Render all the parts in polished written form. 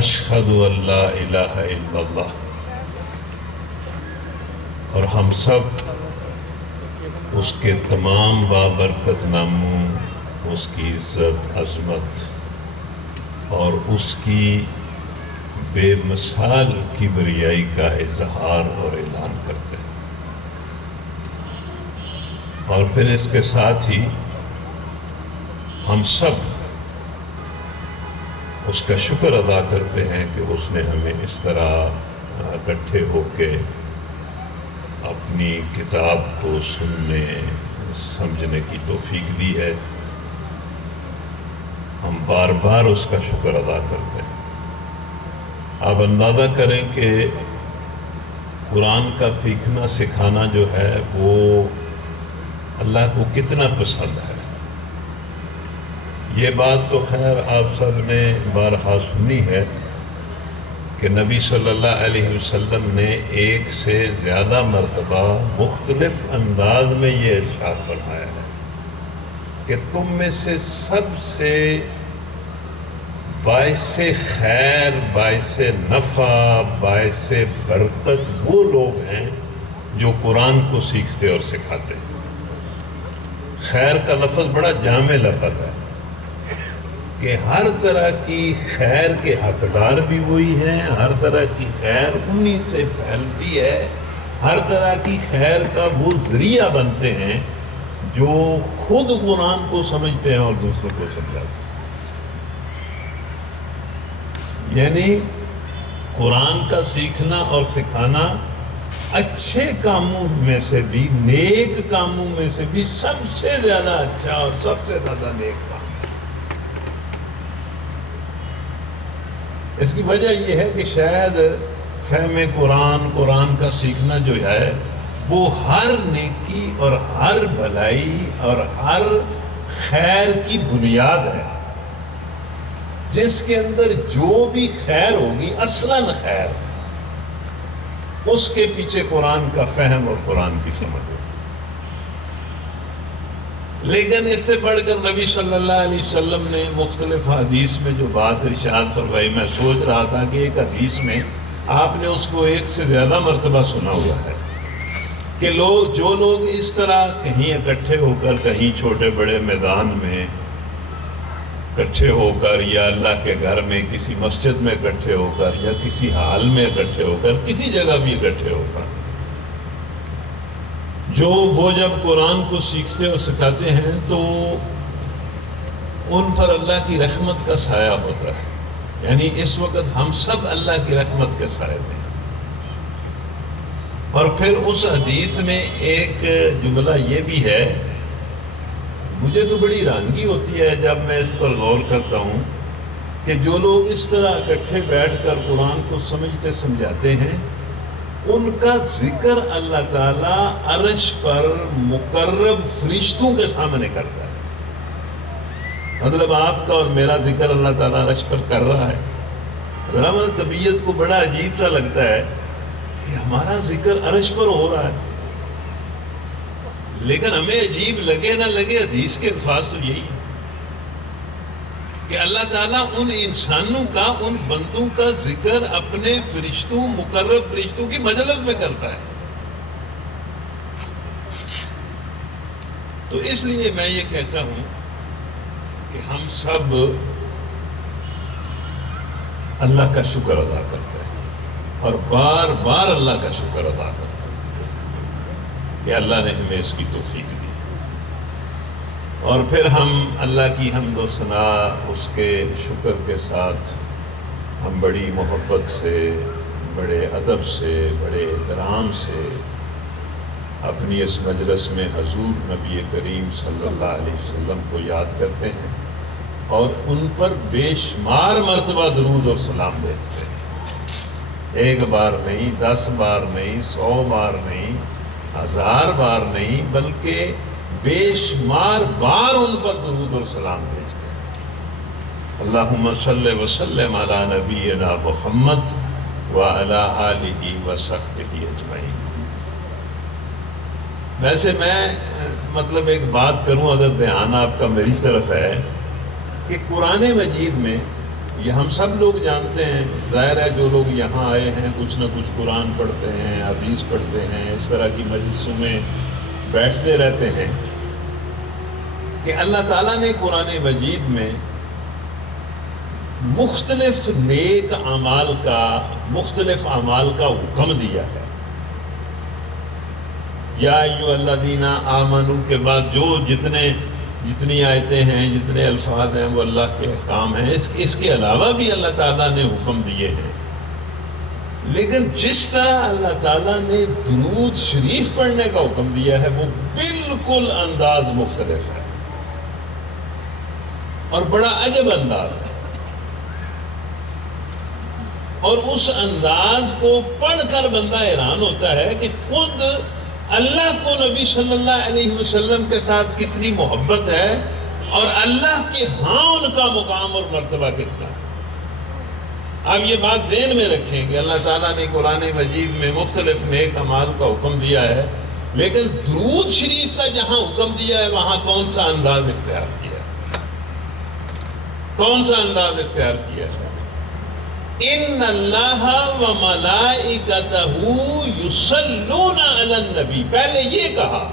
اشہد ان لا الہ الا اللہ، اور ہم سب اس کے تمام بابرکت ناموں، اس کی عزت، عظمت اور اس کی بے مثال کبریائی کا اظہار اور اعلان کرتے ہیں، اور پھر اس کے ساتھ ہی ہم سب اس کا شکر ادا کرتے ہیں کہ اس نے ہمیں اس طرح اکٹھے ہو کے اپنی کتاب کو سننے سمجھنے کی توفیق دی ہے۔ ہم بار بار اس کا شکر ادا کرتے ہیں۔ آپ اندازہ کریں کہ قرآن کا سیکھنا سکھانا جو ہے وہ اللہ کو کتنا پسند ہے۔ یہ بات تو خیر آپ سب نے بارہا سنی ہے کہ نبی صلی اللہ علیہ وسلم نے ایک سے زیادہ مرتبہ مختلف انداز میں یہ ارشاد فرمایا ہے کہ تم میں سے سب سے باعث خیر، باعث نفع، باعث برکت وہ لوگ ہیں جو قرآن کو سیکھتے اور سکھاتے ہیں۔ خیر کا لفظ بڑا جامع لفظ ہے کہ ہر طرح کی خیر کے حقدار بھی وہی ہیں، ہر طرح کی خیر انہی سے پھیلتی ہے، ہر طرح کی خیر کا وہ ذریعہ بنتے ہیں جو خود قرآن کو سمجھتے ہیں اور دوسروں کو سمجھاتے ہیں۔ یعنی قرآن کا سیکھنا اور سکھانا اچھے کاموں میں سے بھی، نیک کاموں میں سے بھی سب سے زیادہ اچھا اور سب سے زیادہ نیک کام۔ اس کی وجہ یہ ہے کہ شاید فہم قرآن کا سیکھنا جو ہے وہ ہر نیکی اور ہر بھلائی اور ہر خیر کی بنیاد ہے۔ جس کے اندر جو بھی خیر ہوگی، اصلاً خیر، اس کے پیچھے قرآن کا فہم اور قرآن کی سمجھ ہوگی۔ لیکن اس سے بڑھ کر نبی صلی اللہ علیہ وسلم نے مختلف حدیث میں جو بات ارشاد فرمائی، میں سوچ رہا تھا کہ ایک حدیث میں آپ نے اس کو ایک سے زیادہ مرتبہ سنا ہوا ہے کہ جو لوگ اس طرح کہیں اکٹھے ہو کر، کہیں چھوٹے بڑے میدان میں اکٹھے ہو کر، یا اللہ کے گھر میں کسی مسجد میں اکٹھے ہو کر، یا کسی حال میں اکٹھے ہو کر، کسی جگہ بھی اکٹھے ہو کر، وہ جب قرآن کو سیکھتے اور سکھاتے ہیں تو ان پر اللہ کی رحمت کا سایہ ہوتا ہے۔ یعنی اس وقت ہم سب اللہ کی رحمت کے سائے میں ہیں۔ اور پھر اس حدیث میں ایک جملہ یہ بھی ہے، مجھے تو بڑی حیرانگی ہوتی ہے جب میں اس پر غور کرتا ہوں کہ جو لوگ اس طرح اکٹھے بیٹھ کر قرآن کو سمجھتے سمجھاتے ہیں، ان کا ذکر اللہ تعالیٰ عرش پر مقرب فرشتوں کے سامنے کرتا ہے۔ مطلب آپ کا اور میرا ذکر اللہ تعالیٰ عرش پر کر رہا ہے۔ ذرا مطلب طبیعت کو بڑا عجیب سا لگتا ہے کہ ہمارا ذکر عرش پر ہو رہا ہے، لیکن ہمیں عجیب لگے نہ لگے، حدیث کے الفاظ تو یہی ہے کہ اللہ تعالیٰ ان انسانوں کا، ان بندوں کا ذکر اپنے فرشتوں، مقرب فرشتوں کی مجلس میں کرتا ہے۔ تو اس لیے میں یہ کہتا ہوں کہ ہم سب اللہ کا شکر ادا کرتے ہیں اور بار بار اللہ کا شکر ادا کرتے ہیں کہ اللہ نے ہمیں اس کی توفیق دی، اور پھر ہم اللہ کی حمد و ثنا، اس کے شکر کے ساتھ ہم بڑی محبت سے، بڑے ادب سے، بڑے احترام سے اپنی اس مجلس میں حضور نبی کریم صلی اللہ علیہ وسلم کو یاد کرتے ہیں اور ان پر بے شمار مرتبہ درود اور سلام بھیجتے ہیں۔ ایک بار نہیں، 10 بار نہیں، 100 بار نہیں، 1000 بار نہیں، بلکہ بے شمار بار ان پر درود اور سلام بھیجتے ہیں۔ اللہم صلی وسلم علی نبینا محمد وعلی آلہ وصحبہ اجمعین۔ ویسے میں مطلب ایک بات کروں، اگر دھیان آپ کا میری طرف ہے، کہ قرآن مجید میں یہ ہم سب لوگ جانتے ہیں، ظاہر ہے جو لوگ یہاں آئے ہیں کچھ نہ کچھ قرآن پڑھتے ہیں، حدیث پڑھتے ہیں، اس طرح کی مجلسوں میں بیٹھتے رہتے ہیں کہ اللہ تعالیٰ نے قرآن مجید میں مختلف نیک اعمال کا حکم دیا ہے۔ یا ایھا الذین آمنوا کے بعد جتنی آیتیں ہیں، جتنے الفاظ ہیں، وہ اللہ کے احکام ہیں۔ اس کے علاوہ بھی اللہ تعالیٰ نے حکم دیے ہیں، لیکن جس طرح اللہ تعالیٰ نے درود شریف پڑھنے کا حکم دیا ہے وہ بالکل انداز مختلف ہے اور بڑا عجب انداز ہے، اور اس انداز کو پڑھ کر بندہ حیران ہوتا ہے کہ خود اللہ کو نبی صلی اللہ علیہ وسلم کے ساتھ کتنی محبت ہے اور اللہ کے ہاں ان کا مقام اور مرتبہ کتنا ہے۔ آپ یہ بات ذہن میں رکھیں کہ اللہ تعالیٰ نے قرآن مجید میں مختلف نیک اعمال کا حکم دیا ہے، لیکن درود شریف کا جہاں حکم دیا ہے وہاں کون سا انداز اختیار کیا ہے؟ کون سا انداز اختیار کیا ہے؟ ان اللہ و ملائکتہ یصلون علی النبی، پہلے یہ کہا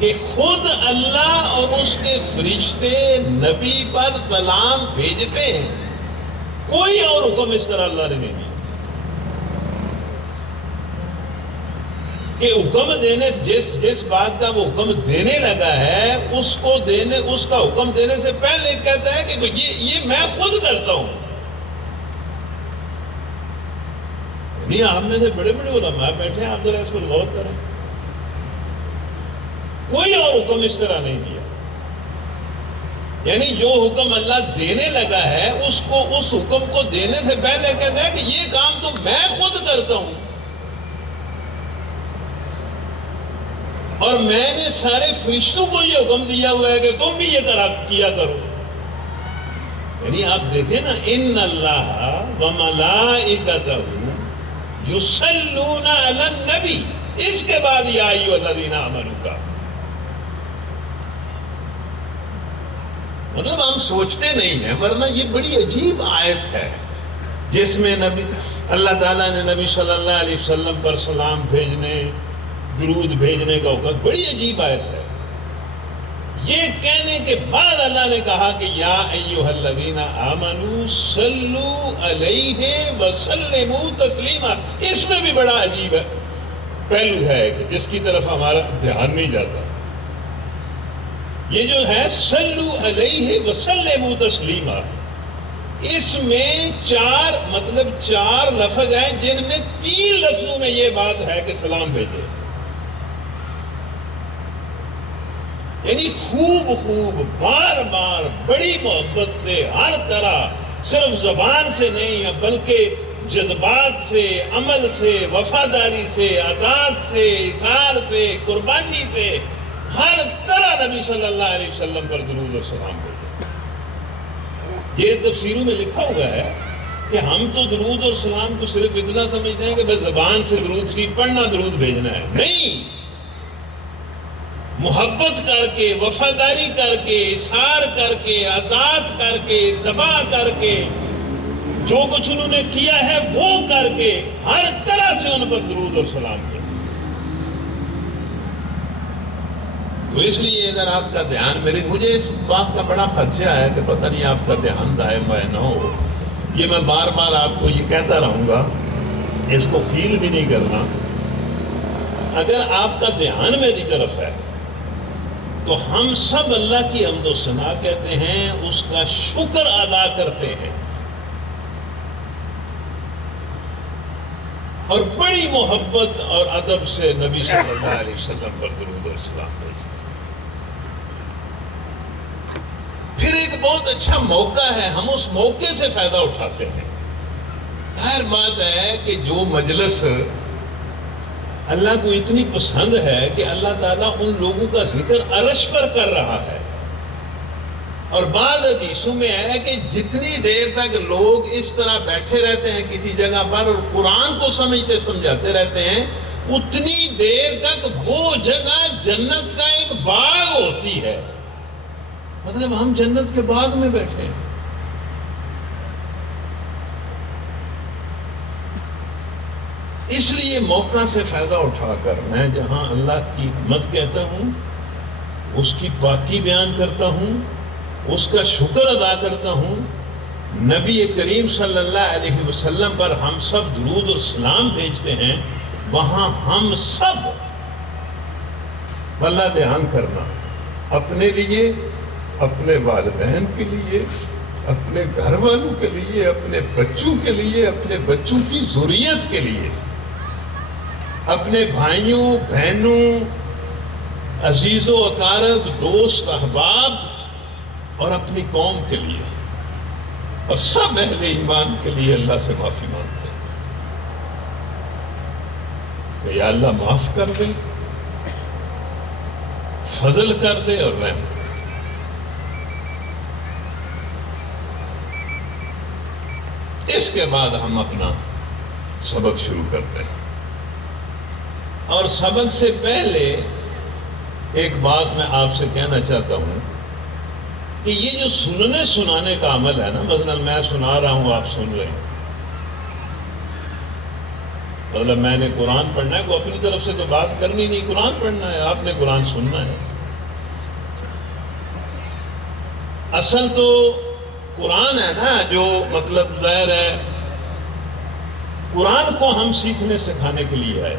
کہ خود اللہ اور اس کے فرشتے نبی پر سلام بھیجتے ہیں، کوئی اور حکم اس طرح اللہ نے نہیں دیا کہ حکم دینے جس بات کا وہ حکم دینے لگا ہے اس کا حکم دینے سے پہلے کہتا ہے کہ یہ میں خود کرتا ہوں۔ نہیں، آپ میں سے بڑے بڑے علماء بیٹھے ہیں، آپ ذرا اس پر غور کریں، کوئی اور حکم اس طرح نہیں دیا۔ یعنی جو حکم اللہ دینے لگا ہے اس حکم کو دینے سے پہلے کہتا ہے کہ یہ کام تو میں خود کرتا ہوں، اور میں نے سارے فرشتوں کو یہ حکم دیا ہوا ہے کہ تم بھی یہ کیا کرو۔ یعنی آپ دیکھیں نا، ان اللہ و ملائکتہ یصلون علی النبی، اس کے بعد یا ایھا الذین آمنوا کا مطلب ہم سوچتے نہیں ہیں، ورنہ یہ بڑی عجیب آیت ہے جس میں اللہ تعالیٰ نے نبی صلی اللہ علیہ وسلم پر سلام بھیجنے، درود بھیجنے کا حکم، بڑی عجیب آیت ہے۔ یہ کہنے کے بعد اللہ نے کہا کہ یا ایھا الذین آمنوا صلوا علیہ وسلموا تسلیما، اس میں بھی بڑا عجیب ہے پہلو ہے کہ جس کی طرف ہمارا دھیان نہیں جاتا۔ یہ جو ہے صلوا علیہ وسلموا تسلیما، اس میں چار لفظ ہیں جن میں 3 لفظوں میں یہ بات ہے کہ سلام بھیجے، یعنی خوب بار بار بڑی محبت سے ہر طرح، صرف زبان سے نہیں بلکہ جذبات سے، عمل سے، وفاداری سے، اطاعت سے، اثار سے، قربانی سے، ہر طرح نبی صلی اللہ علیہ وسلم پر درود و سلام بھیجے۔ یہ تفسیروں میں لکھا ہوا ہے کہ ہم تو درود اور سلام کو صرف اتنا سمجھتے ہیں کہ بس زبان سے درود شریف پڑھنا، درود بھیجنا ہے، نہیں، محبت کر کے، وفاداری کر کے، اثار کر کے، اطاعت کر کے، اتباع کر کے، جو کچھ انہوں نے کیا ہے وہ کر کے، ہر طرح سے ان پر درود اور سلام کریں۔ تو اس لیے اگر آپ کا دھیان مجھے اس بات کا بڑا خدشہ ہے کہ پتہ نہیں آپ کا دھیان دائم نہ ہو، یہ میں بار بار آپ کو یہ کہتا رہوں گا، اس کو فیل بھی نہیں کرنا۔ اگر آپ کا دھیان میری طرف ہے تو ہم سب اللہ کی حمد و ثنا کہتے ہیں، اس کا شکر ادا کرتے ہیں، اور بڑی محبت اور ادب سے نبی صلی اللہ علیہ وسلم پر درود و سلام بھیجتے ہیں۔ پھر ایک بہت اچھا موقع ہے، ہم اس موقع سے فائدہ اٹھاتے ہیں۔ ظاہر بات ہے کہ جو مجلس اللہ کو اتنی پسند ہے کہ اللہ تعالیٰ ان لوگوں کا ذکر عرش پر کر رہا ہے، اور بعض حدیثوں میں ہے کہ جتنی دیر تک لوگ اس طرح بیٹھے رہتے ہیں کسی جگہ پر اور قرآن کو سمجھتے سمجھاتے رہتے ہیں، اتنی دیر تک وہ جگہ جنت کا ایک باغ ہوتی ہے۔ مطلب ہم جنت کے باغ میں بیٹھے ہیں، اس لیے موقع سے فائدہ اٹھا کر میں جہاں اللہ کی حمد کہتا ہوں، اس کی پاکی بیان کرتا ہوں، اس کا شکر ادا کرتا ہوں، نبی کریم صلی اللہ علیہ وسلم پر ہم سب درود اور سلام بھیجتے ہیں، وہاں ہم سب اللہ دھیان کرنا، اپنے لیے، اپنے والدین کے لیے، اپنے گھر والوں کے لیے، اپنے بچوں کے لیے، اپنے بچوں کی ذریت کے لیے، اپنے بھائیوں بہنوں، عزیز و اقارب، دوست احباب اور اپنی قوم کے لیے اور سب اہل ایمان کے لیے اللہ سے معافی مانگتے ہیں کہ یا اللہ معاف کر دے، فضل کر دے اور رحم کر دے۔ اس کے بعد ہم اپنا سبق شروع کرتے ہیں، اور سبق سے پہلے ایک بات میں آپ سے کہنا چاہتا ہوں کہ یہ جو سننے سنانے کا عمل ہے نا، مثلا میں سنا رہا ہوں، آپ سن رہے ہیں، مطلب میں نے قرآن پڑھنا ہے، کوئی اپنی طرف سے تو بات کرنی نہیں، قرآن پڑھنا ہے، آپ نے قرآن سننا ہے۔ اصل تو قرآن ہے نا، جو مطلب ظاہر ہے قرآن کو ہم سیکھنے سکھانے کے لیے ہے،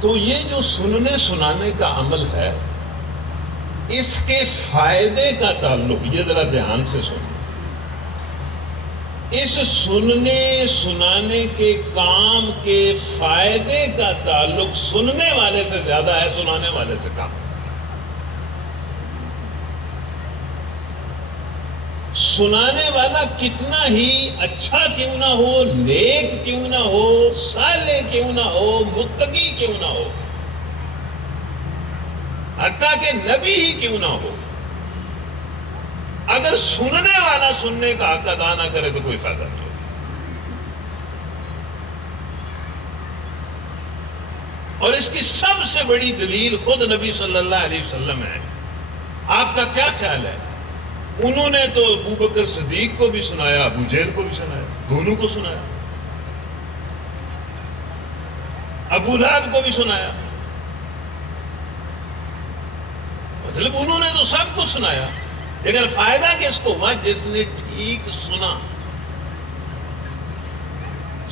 تو یہ جو سننے سنانے کا عمل ہے، اس کے فائدے کا تعلق، یہ ذرا دھیان سے سنیں، اس سننے سنانے کے کام کے فائدے کا تعلق سننے والے سے زیادہ ہے سنانے والے سے کم۔ سنانے والا کتنا ہی اچھا کیوں نہ ہو، نیک کیوں نہ ہو، صالح کیوں نہ ہو، متقی کیوں نہ ہو، حتیٰ کہ نبی ہی کیوں نہ ہو، اگر سننے والا سننے کا حق ادا نہ کرے تو کوئی فائدہ نہیں ہوگا۔ اور اس کی سب سے بڑی دلیل خود نبی صلی اللہ علیہ وسلم ہے۔ آپ کا کیا خیال ہے؟ انہوں نے تو ابو بکر صدیق کو بھی سنایا، ابو جہل کو بھی سنایا، دونوں کو سنایا، ابو لہب کو بھی سنایا، مطلب انہوں نے تو سب کو سنایا، لیکن فائدہ کس کو ہوا؟ جس نے ٹھیک سنا،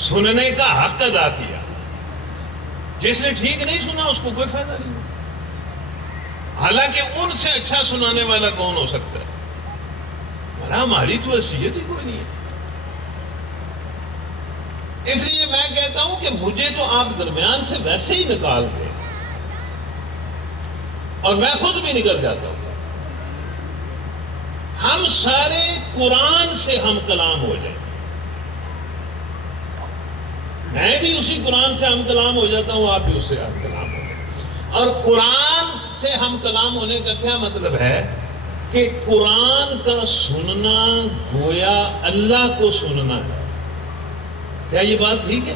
سننے کا حق ادا کیا۔ جس نے ٹھیک نہیں سنا اس کو کوئی فائدہ نہیں، حالانکہ ان سے اچھا سنانے والا کون ہو سکتا ہے؟ ہماری تو حیثیت ہی کوئی نہیں ہے۔ اس لیے میں کہتا ہوں کہ مجھے تو آپ درمیان سے ویسے ہی نکال دیں، اور میں خود بھی نکل جاتا ہوں، ہم سارے قرآن سے ہم کلام ہو جائیں، میں بھی اسی قرآن سے ہم کلام ہو جاتا ہوں، آپ بھی اس سے ہم کلام ہو جائیں۔ اور قرآن سے ہم کلام ہونے کا کیا مطلب ہے؟ کہ قرآن کا سننا گویا اللہ کو سننا ہے۔ کیا یہ بات ٹھیک ہے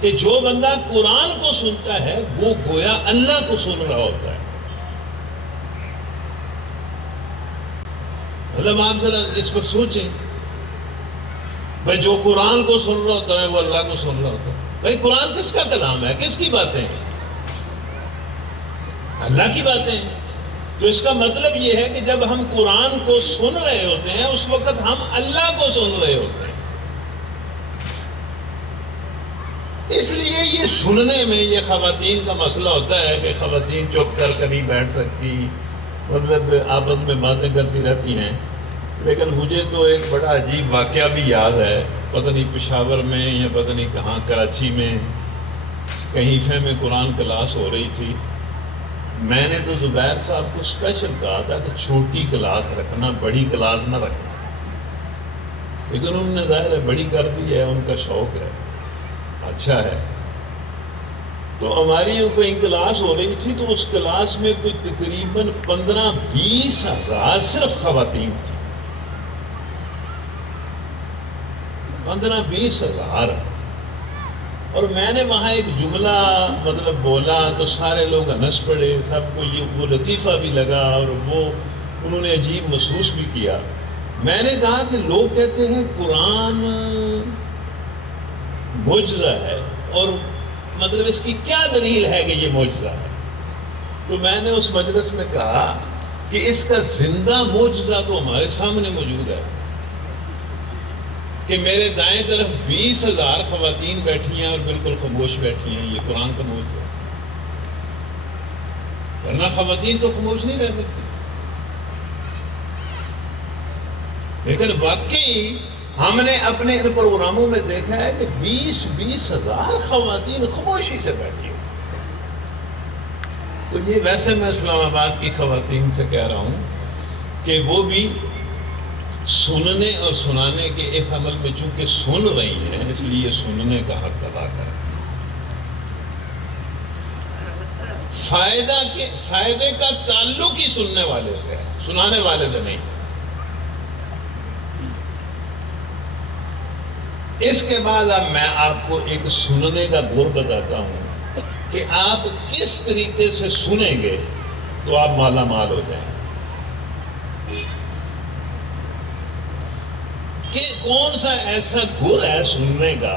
کہ جو بندہ قرآن کو سنتا ہے وہ گویا اللہ کو سن رہا ہوتا ہے؟ مطلب آپ ذرا اس پر سوچیں، بھائی جو قرآن کو سن رہا ہوتا ہے وہ اللہ کو سن رہا ہوتا ہے۔ بھائی قرآن کس کا کلام ہے؟ کس کی باتیں ہیں؟ اللہ کی باتیں ہیں۔ تو اس کا مطلب یہ ہے کہ جب ہم قرآن کو سن رہے ہوتے ہیں اس وقت ہم اللہ کو سن رہے ہوتے ہیں۔ اس لیے یہ سننے میں یہ خواتین کا مسئلہ ہوتا ہے کہ خواتین چپ کر نہیں بیٹھ سکتی، مطلب آپس میں باتیں کرتی رہتی ہیں۔ لیکن مجھے تو ایک بڑا عجیب واقعہ بھی یاد ہے، پتہ نہیں پشاور میں یا پتہ نہیں کہاں، کراچی میں کہیں فہم قرآن کلاس ہو رہی تھی۔ میں نے تو زبیر صاحب کو اسپیشل کہا تھا کہ چھوٹی کلاس رکھنا، بڑی کلاس نہ رکھنا، لیکن انہوں نے ظاہر ہے بڑی کر دی ہے، ان کا شوق ہے، اچھا ہے۔ تو ہماری کوئی کلاس ہو رہی تھی، تو اس کلاس میں کوئی تقریباً 15-20 ہزار صرف خواتین تھی، 15-20 ہزار۔ اور میں نے وہاں ایک جملہ مطلب بولا تو سارے لوگ ہنس پڑے، سب کو یہ وہ لطیفہ بھی لگا اور وہ انہوں نے عجیب محسوس بھی کیا۔ میں نے کہا کہ لوگ کہتے ہیں قرآن معجزہ ہے، اور مطلب اس کی کیا دلیل ہے کہ یہ معجزہ ہے؟ تو میں نے اس مجلس میں کہا کہ اس کا زندہ معجزہ تو ہمارے سامنے موجود ہے کہ میرے دائیں طرف 20,000 خواتین بیٹھی ہیں اور بالکل خاموش بیٹھی ہیں، یہ قرآن کا معجزہ ہے۔ ورنہ خواتین تو خاموش نہیں رہ سکتی، لیکن واقعی ہم نے اپنے ان پروگراموں میں دیکھا ہے کہ 20,000 خواتین خاموشی سے بیٹھی ہیں۔ تو یہ ویسے میں اسلام آباد کی خواتین سے کہہ رہا ہوں کہ وہ بھی سننے اور سنانے کے اس عمل میں چونکہ سن رہی ہیں، اس لیے سننے کا حق ادا کریں۔ فائدے کا تعلق ہی سننے والے سے ہے، سنانے والے سے نہیں۔ اس کے بعد اب میں آپ کو ایک سننے کا گر بتاتا ہوں کہ آپ کس طریقے سے سنیں گے تو آپ مالا مال ہو جائیں۔ کہ کون سا ایسا گر ہے سننے کا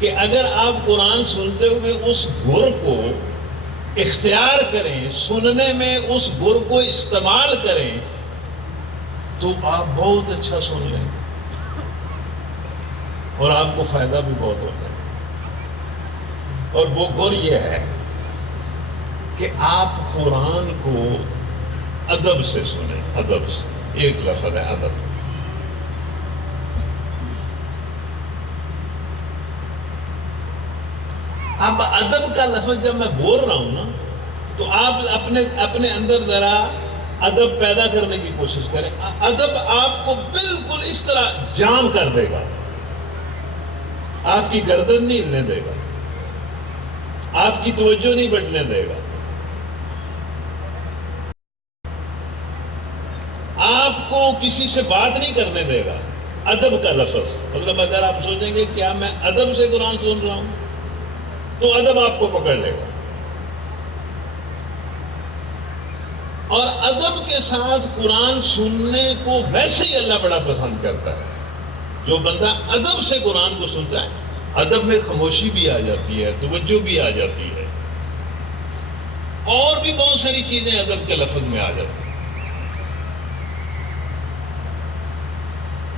کہ اگر آپ قرآن سنتے ہوئے اس گر کو اختیار کریں، سننے میں اس گر کو استعمال کریں، تو آپ بہت اچھا سن لیں گے اور آپ کو فائدہ بھی بہت ہوتا ہے۔ اور وہ گر یہ ہے کہ آپ قرآن کو ادب سے سنیں، ادب سے۔ ایک لفظ ہے ادب۔ اب ادب کا لفظ جب میں بول رہا ہوں نا، تو آپ اپنے اندر ذرا ادب پیدا کرنے کی کوشش کریں۔ ادب آپ کو بالکل اس طرح جام کر دے گا، آپ کی گردن نہیں ہلنے دے گا، آپ کی توجہ نہیں بٹنے دے گا، آپ کو کسی سے بات نہیں کرنے دے گا۔ ادب کا لفظ مطلب اگر آپ سوچیں گے کیا میں ادب سے قرآن سن رہا ہوں، تو ادب آپ کو پکڑ لے گا۔ اور ادب کے ساتھ قرآن سننے کو ویسے ہی اللہ بڑا پسند کرتا ہے۔ جو بندہ ادب سے قرآن کو سنتا ہے، ادب میں خاموشی بھی آ جاتی ہے، توجہ بھی آ جاتی ہے، اور بھی بہت ساری چیزیں ادب کے لفظ میں آ جاتی ہیں۔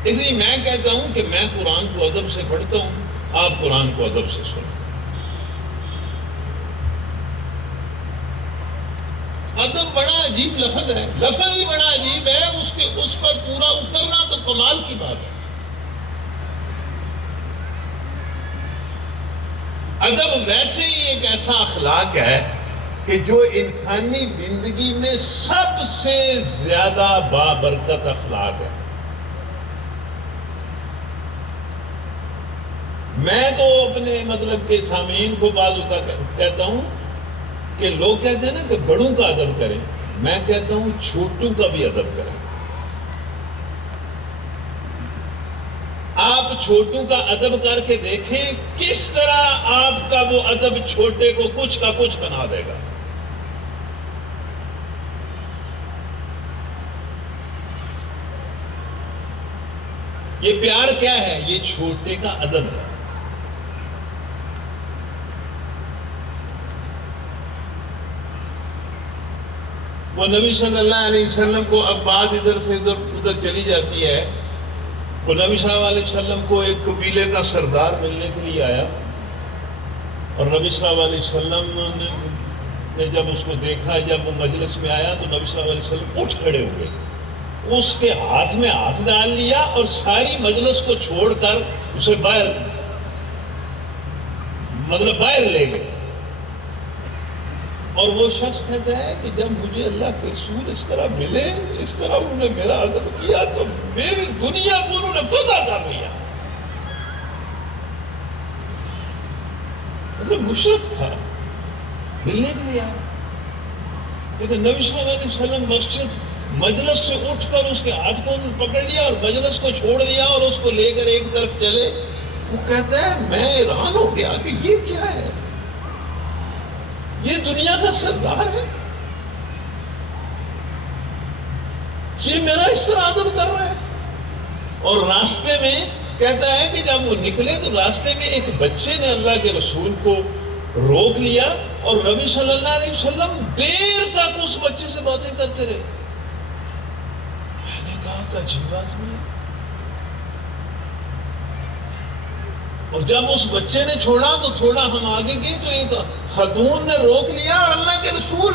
اس لیے میں کہتا ہوں کہ میں قرآن کو ادب سے پڑھتا ہوں، آپ قرآن کو ادب سے سنیں۔ ادب بڑا عجیب لفظ ہے، لفظ ہی بڑا عجیب ہے، اس پر پورا اترنا تو کمال کی بات ہے۔ ادب ویسے ہی ایک ایسا اخلاق ہے کہ جو انسانی زندگی میں سب سے زیادہ بابرکت اخلاق ہے۔ میں تو اپنے مطلب کہ سامعین کو بعض اوقات کہتا ہوں کہ لوگ کہتے ہیں نا کہ بڑوں کا ادب کریں، میں کہتا ہوں چھوٹوں کا بھی ادب کریں۔ آپ چھوٹوں کا ادب کر کے دیکھیں کس طرح آپ کا وہ ادب چھوٹے کو کچھ کا کچھ بنا دے گا۔ یہ پیار کیا ہے؟ یہ چھوٹے کا ادب ہے۔ وہ نبی صلی اللہ علیہ وسلم کو اب بات ادھر سے ادھر چلی جاتی ہے۔ وہ نبی صلی اللہ علیہ وسلم کو ایک قبیلے کا سردار ملنے کے لیے آیا، اور نبی صلی اللہ علیہ وسلم نے جب اس کو دیکھا، جب وہ مجلس میں آیا تو نبی صلی اللہ علیہ وسلم اٹھ کھڑے ہوئے، اس کے ہاتھ میں ہاتھ ڈال لیا اور ساری مجلس کو چھوڑ کر اسے باہر لے گئے۔ اور وہ شخص کہتا ہے کہ جب مجھے اللہ کے رسول اس طرح ملے، اس طرح انہوں نے میرا ادب کیا، تو میری دنیا کو انہوں نے فتح کر لیا۔ مطلب مشرف تھا، ملنے کے لیے آیا، لیکن نبی صلی اللہ علیہ وسلم مجلس سے اٹھ کر اس کے ہاتھ کو پکڑ لیا اور مجلس کو چھوڑ دیا اور اس کو لے کر ایک طرف چلے۔ وہ کہتا ہے میں حیران ہو گیا کہ یہ کیا ہے، یہ دنیا کا سردار ہے، یہ میرا اس طرح ادب کر رہا ہے۔ اور راستے میں کہتا ہے کہ جب وہ نکلے تو راستے میں ایک بچے نے اللہ کے رسول کو روک لیا اور نبی صلی اللہ علیہ وسلم دیر تک اس بچے سے باتیں کرتے رہے. میں نے کہا کہ عجیب آدمی ہے. اور جب اس بچے نے چھوڑا تو تھوڑا ہم آگے گئے تو ایک خاتون نے روک لیا اور اللہ کے رسول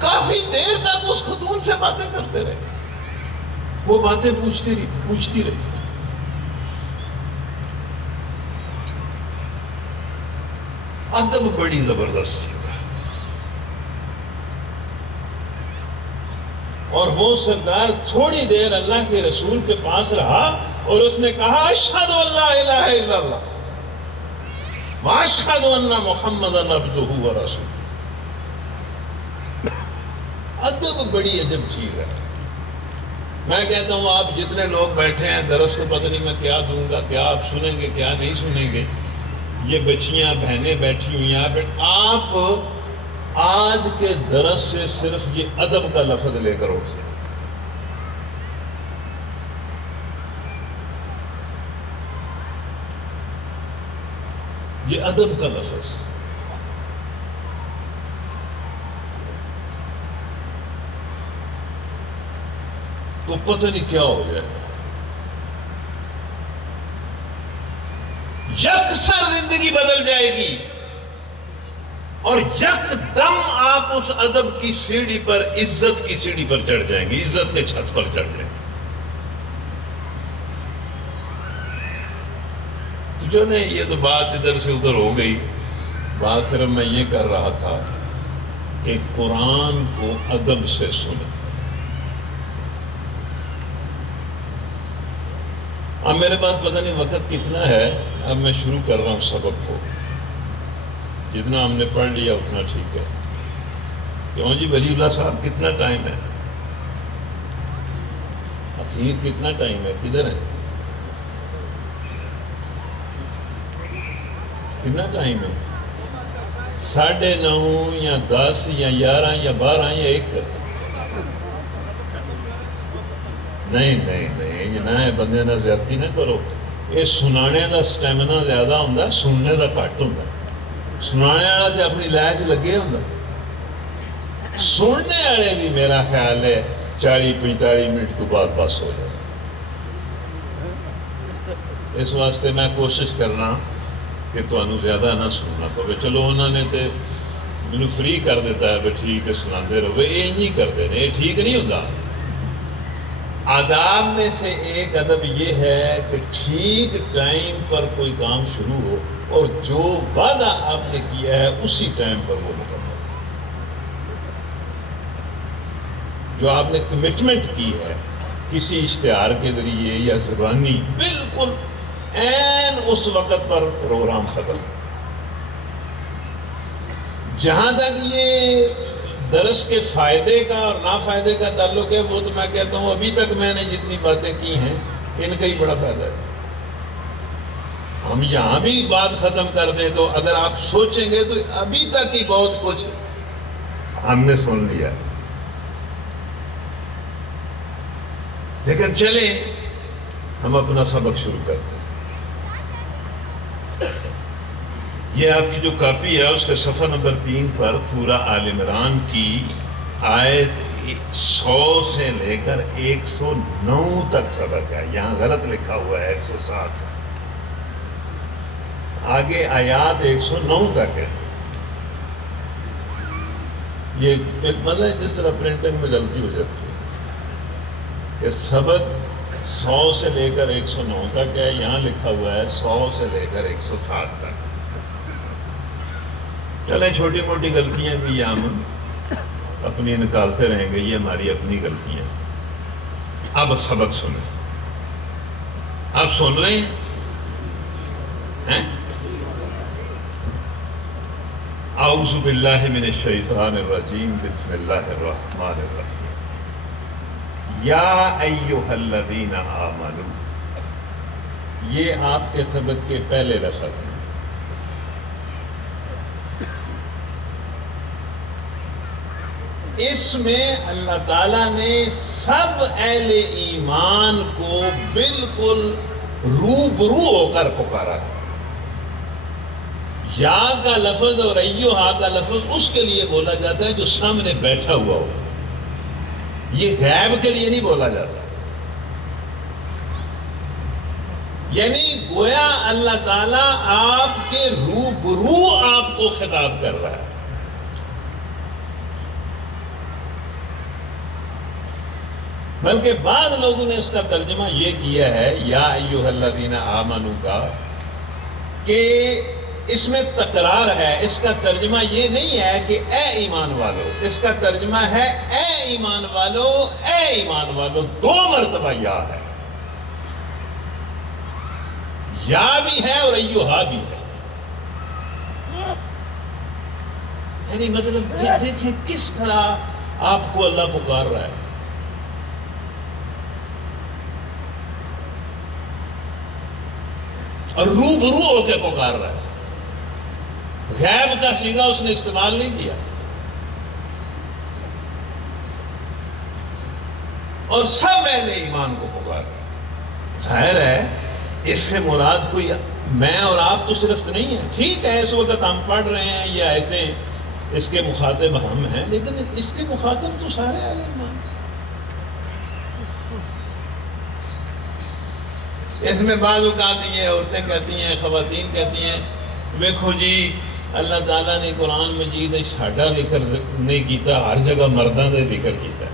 کافی دیر تک اس خاتون سے باتیں کرتے رہے. وہ باتیں پوچھتی رہی. ادب بڑی زبردست چیز ہے. اور وہ سردار تھوڑی دیر اللہ کے رسول کے پاس رہا اور اس نے کہا اشہد ان لا الہ الا اللہ واشہد ان محمدا عبدہ ورسولہ. ادب بڑی عجب چیز ہے. میں کہتا ہوں آپ جتنے لوگ بیٹھے ہیں درس تو پتہ نہیں میں کیا دوں گا, کیا آپ سنیں گے کیا نہیں سنیں گے. یہ بچیاں بہنیں بیٹھی ہوئی ہیں, آپ آج کے درس سے صرف یہ ادب کا لفظ لے کر اٹھ جائیں. یہ ادب کا لفظ. تو پتہ نہیں کیا ہو جائے گا. یکسر زندگی بدل جائے گی اور یک دم آپ اس ادب کی سیڑھی پر, عزت کی سیڑھی پر چڑھ جائیں گے, عزت کے چھت پر چڑھ جائیں گے. تو جو نے یہ تو بات ادھر سے ادھر ہو گئی. بات صرف میں یہ کر رہا تھا کہ قرآن کو ادب سے سنیں. اب میرے پاس پتہ نہیں وقت کتنا ہے. اب میں شروع کر رہا ہوں سبق کو. جتنا ہم نے پڑھ لیا اتنا ٹھیک ہے. کیوں جی ولی اللہ صاحب کتنا ٹائم ہے؟ اخیر کتنا ٹائم ہے؟ کدھر ہے؟ کتنا ٹائم ہے؟ 9:30 یا 10 یا 11 یا 12 یا 1؟ نہیں نہ بندے نہ زیادتی نہ کرو. یہ سنانے دا سٹیمنا زیادہ ہوندہ, سننے دا گھٹ ہوندہ. سنانے والا تے اپنی لائچ لگے ہوندہ. سننے والے بھی میرا خیال ہے 40-45 منٹ تو بعد بس ہو جائے. اس واسطے میں کوشش کرنا کہ تمہیں زیادہ نہ سننا پوے. چلو انہوں نے تے مینوں فری کر دیتا ہے بھی ٹھیک ہے سناندے رہو. یہ نہیں کرتے ہیں, یہ ٹھیک نہیں ہوتا. آداب میں سے ایک ادب یہ ہے کہ ٹھیک ٹائم پر کوئی کام شروع ہو اور جو وعدہ آپ نے کیا ہے اسی ٹائم پر وہ مکمل. جو آپ نے کمٹمنٹ کی ہے کسی اشتہار کے ذریعے یا زبانی, بالکل عین اس وقت پر پروگرام ختم. جہاں تک یہ درس کے فائدے کا اور نافائدے کا تعلق ہے, وہ تو میں کہتا ہوں ابھی تک میں نے جتنی باتیں کی ہیں ان کا ہی بڑا فائدہ ہے. ہم یہاں بھی بات ختم کر دیں تو اگر آپ سوچیں گے تو ابھی تک ہی بہت کچھ ہم نے سن لیا. لیکن چلیں ہم اپنا سبق شروع کرتے ہیں. یہ آپ کی جو کاپی ہے اس کے صفحہ نمبر 3 پر سورہ آل عمران کی آیت 100 سے لے کر 109 تک سبق ہے. یہاں غلط لکھا ہوا ہے 107. آگے آیات 109 تک ہے. یہ ایک مسئلہ ہے جس طرح پرنٹنگ میں غلطی ہو جاتی ہے کہ سبق 100 سے لے کر 109 تک ہے. یہاں لکھا ہوا ہے 100 سے لے کر 107 تک. چلیں چھوٹی موٹی غلطیاں بھی ہم اپنی نکالتے رہیں گے, یہ ہماری اپنی غلطیاں. اب سبق سنیں. آپ سن رہے ہیں؟ اعوذ باللہ من الشیطان الرجیم, بسم اللہ الرحمن الرحیم. یا ایہا الذین آمنوا, یہ آپ کے سبق کے پہلے لفظ ہیں. اس میں اللہ تعالیٰ نے سب اہل ایمان کو بالکل روبرو ہو کر پکارا ہے۔ یا کا لفظ اور ایوہا کا لفظ اس کے لیے بولا جاتا ہے جو سامنے بیٹھا ہوا ہو، یہ غیب کے لیے نہیں بولا جاتا۔ یعنی گویا اللہ تعالیٰ آپ کے روبرو آپ کو خطاب کر رہا ہے۔ بلکہ بعض لوگوں نے اس کا ترجمہ یہ کیا ہے یا ایھا الذین آمنوا کا، کہ اس میں تکرار ہے۔ اس کا ترجمہ یہ نہیں ہے کہ اے ایمان والو، اس کا ترجمہ ہے اے ایمان والو، اے ایمان والو، 2 مرتبہ یا ہے، یا بھی ہے اور ایوہا بھی ہے۔ یعنی مطلب یہ دیکھیں کس طرح آپ کو اللہ پکار رہا ہے۔ اور روبرو ہو کے پکار رہا ہے، غیب کا صیغہ اس نے استعمال نہیں کیا۔ اور سب اہل ایمان کو پکار رہا ہے۔ ظاہر ہے اس سے مراد کوئی میں اور آپ تو صرف نہیں ہے۔ ٹھیک ہے اس وقت ہم پڑھ رہے ہیں یہ آیتیں، اس کے مخاطب ہم ہیں، لیکن اس کے مخاطب تو سارے اہل ایمان ہیں۔ اس میں بعض اوقات یہ عورتیں کہتی ہیں، خواتین کہتی ہیں، دیکھو جی اللہ تعالیٰ نے قرآن مجید ساڈا ذکر نہیں کیتا، ہر جگہ مردوں کا ذکر کیتا ہے۔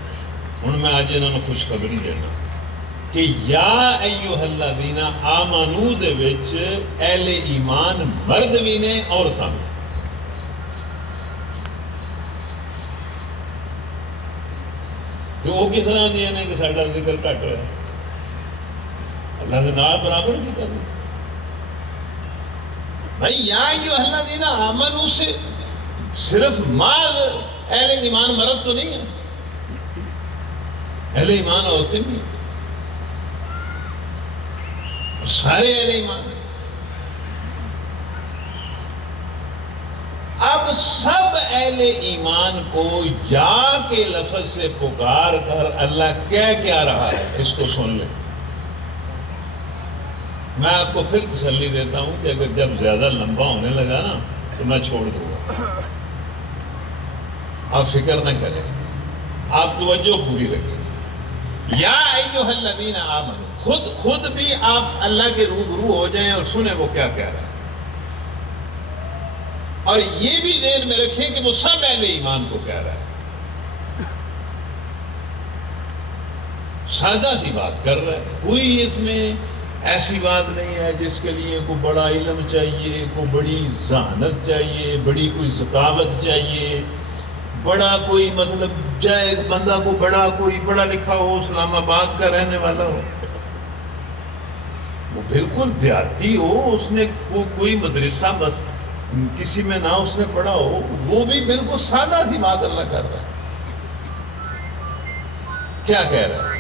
ہن میں اج انہوں نے خوشخبری دینا کہ یا ایھا الذین آمنوا دے وچ اہل ایمان مرد بھی نے، عورتاں بھی۔ کہ وہ کس طرح دیا نے کہ ساڈا ذکر گھٹ ہوا ہے، اللہ کے نال برابر کیتا ہے۔ بھائی یا ایھا الذین آمنوا سے صرف مال اہل ایمان مرد تو نہیں ہے، اہل ایمان عورتیں بھی ہیں، سارے اہل ایمان ہیں۔ اب سب اہل ایمان کو یا کے لفظ سے پکار کر اللہ کہہ کیا رہا ہے، اس کو سن لیں۔ میں آپ کو پھر تسلی دیتا ہوں کہ اگر جب زیادہ لمبا ہونے لگا نا تو میں چھوڑ دوں گا، آپ فکر نہ کریں، آپ توجہ پوری رکھیں۔ یا ایھا الذین آمنوا، خود بھی آپ اللہ کے روبرو ہو جائیں اور سنیں وہ کیا کہہ رہا ہے، اور یہ بھی ذہن میں رکھیں کہ وہ سب اہل ایمان کو کہہ رہا ہے۔ سادہ سی بات کر رہا ہے، کوئی اس میں ایسی بات نہیں ہے جس کے لیے کوئی بڑا علم چاہیے، کوئی بڑی ذہانت چاہیے، بڑی کوئی ذکاوت چاہیے، بڑا کوئی مطلب چاہے بندہ کو بڑا کوئی پڑھا لکھا ہو، اسلام آباد کا رہنے والا ہو، وہ بالکل دیہاتی ہو، اس نے کوئی مدرسہ بس کسی میں نہ اس نے پڑھا ہو، وہ بھی بالکل سادہ سی بات اللہ کر رہا ہے۔ کیا کہہ رہا ہے؟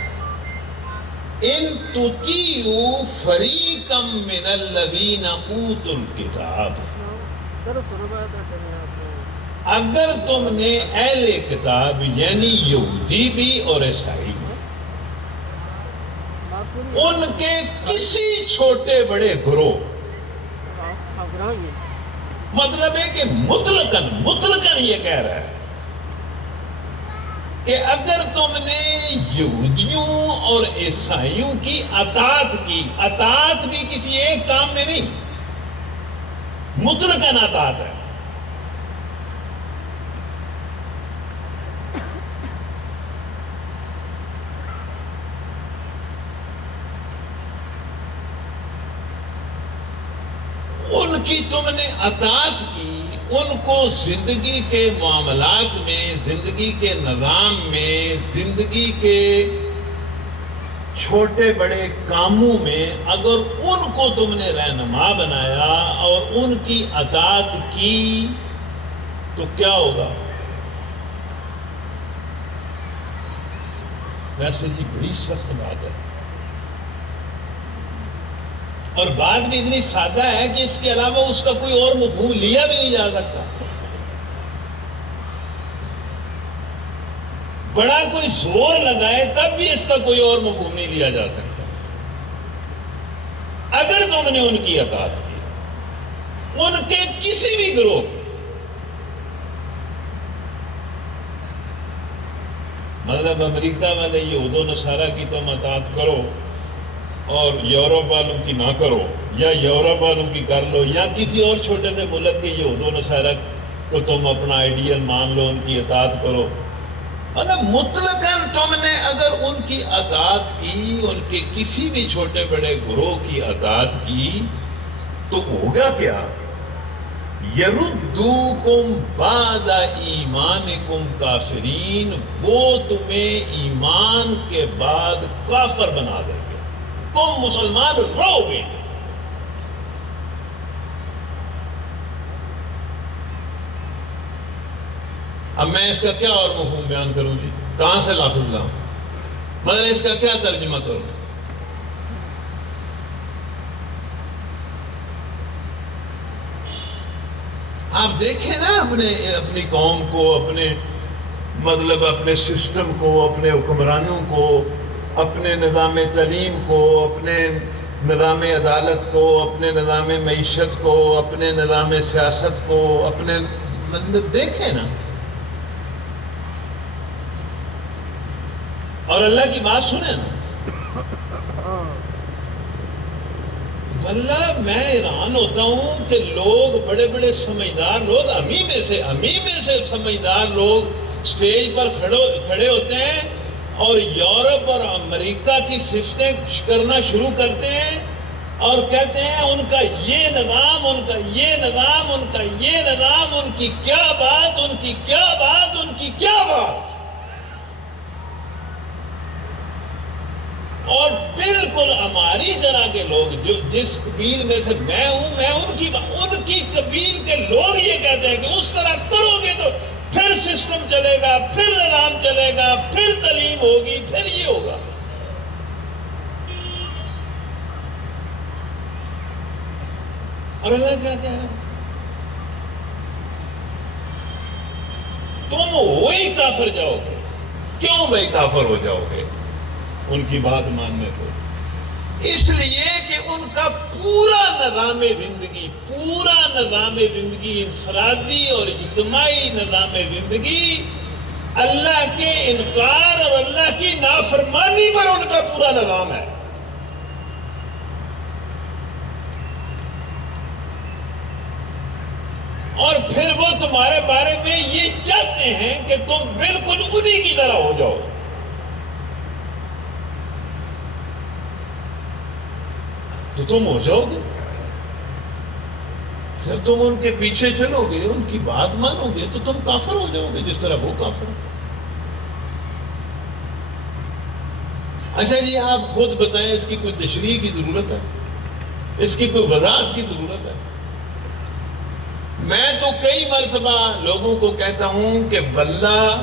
ان تطیعوا فریقا من الذین اوتوا الکتاب، اگر تم نے اہل کتاب یعنی یہودی بھی اور عیسائی بھی ان کے کسی چھوٹے بڑے گروہ، مطلب ہے کہ مطلقاً یہ کہہ رہا ہے کہ اگر تم نے یہودیوں اور عیسائیوں کی اطاعت کی، اطاعت بھی کسی ایک کام میں نہیں، مطلقاً اطاعت ہے، ان کی تم نے اطاعت کی، ان کو زندگی کے معاملات میں، زندگی کے نظام میں، زندگی کے چھوٹے بڑے کاموں میں اگر ان کو تم نے رہنما بنایا اور ان کی اطاعت کی تو کیا ہوگا؟ ویسے جی بڑی سخت بات ہے، اور بات بھی اتنی سادہ ہے کہ اس کے علاوہ اس کا کوئی اور مفہوم لیا بھی نہیں جا سکتا۔ بڑا کوئی زور لگائے تب بھی اس کا کوئی اور مفہوم نہیں لیا جا سکتا۔ اگر تم نے ان کی اطاعت کی، ان کے کسی بھی گروہ کی، مطلب امریکہ والے یہود و نصارہ کی تم اطاعت کرو اور یورپ والوں کی نہ کرو، یا یورپ والوں کی کر لو، یا کسی اور چھوٹے سے ملک کے یہود و نصارہ کو تم اپنا آئیڈیل مان لو، ان کی اطاعت کرو، مطلب مطلقاً تم نے اگر ان کی اطاعت کی، ان کے کسی بھی چھوٹے بڑے گروہ کی اطاعت کی، تو ہوگا کیا؟ یردوکم بعد ایمانکم کافرین، وہ تمہیں ایمان کے بعد کافر بنا دیں گے، تم مسلمان رہو گے۔ اب میں اس کا کیا اور مفہوم بیان کروں جی؟ کہاں سے لافظ لاؤں؟ مگر اس کا کیا ترجمہ کروں؟ آپ دیکھیں نا اپنی قوم کو، اپنے سسٹم کو، اپنے حکمرانوں کو، اپنے نظام تعلیم کو، اپنے نظام عدالت کو، اپنے نظام معیشت کو، اپنے نظام سیاست کو، اپنے دیکھیں نا، اور اللہ کی بات سنیں نا۔ واللہ میں حیران ہوتا ہوں کہ لوگ، بڑے بڑے سمجھدار لوگ، ہمیں میں سے سمجھدار لوگ سٹیج پر کھڑے ہوتے ہیں اور یورپ اور امریکہ کی صفتیں کرنا شروع کرتے ہیں اور کہتے ہیں ان کا یہ نظام، ان کا یہ نظام، ان کا یہ نظام، ان کی کیا بات، ان کی کیا بات، ان کی کیا بات۔ اور بالکل ہماری طرح کے لوگ، جو جس قبیل میں سے میں ہوں، میں ان کی قبیل کے لوگ یہ کہتے ہیں کہ اس طرح کرو گے تو پھر سسٹم چلے گا، پھر نظام چلے گا، پھر تعلیم ہوگی، پھر یہ ہوگا۔ اور اللہ کیا کہہ رہا ہے؟ تم وہی کافر جاؤ گے۔ کیوں بھائی کافر ہو جاؤ گے ان کی بات ماننے کو؟ اس لیے کہ ان کا پورا نظام زندگی انفرادی اور اجتماعی نظام زندگی اللہ کے انکار اور اللہ کی نافرمانی پر ان کا پورا نظام ہے۔ اور پھر وہ تمہارے بارے میں یہ چاہتے ہیں کہ تم بالکل انہی کی طرح ہو جاؤ۔ تو تم ہو جاؤ گے، اگر تم ان کے پیچھے چلو گے، ان کی بات مانو گے، تو تم کافر ہو جاؤ گے جس طرح وہ کافر ہو۔ اچھا جی، آپ خود بتائیں، اس کی کوئی تشریح کی ضرورت ہے؟ اس کی کوئی وضاحت کی ضرورت ہے؟ میں تو کئی مرتبہ لوگوں کو کہتا ہوں کہ واللہ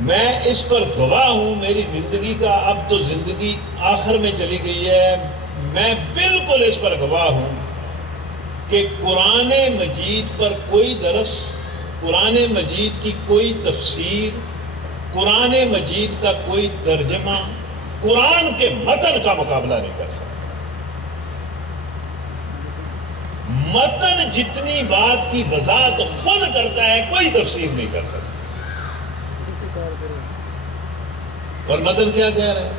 میں اس پر گواہ ہوں، میری زندگی کا، اب تو زندگی آخر میں چلی گئی ہے، میں بالکل اس پر گواہ ہوں کہ قرآن مجید پر کوئی درس، قرآن مجید کی کوئی تفسیر، قرآن مجید کا کوئی ترجمہ قرآن کے متن کا مقابلہ نہیں کر سکتا۔ متن جتنی بات کی وضاحت خود کرتا ہے، کوئی تفسیر نہیں کر سکتا۔ اور متن کیا کہہ رہا ہے؟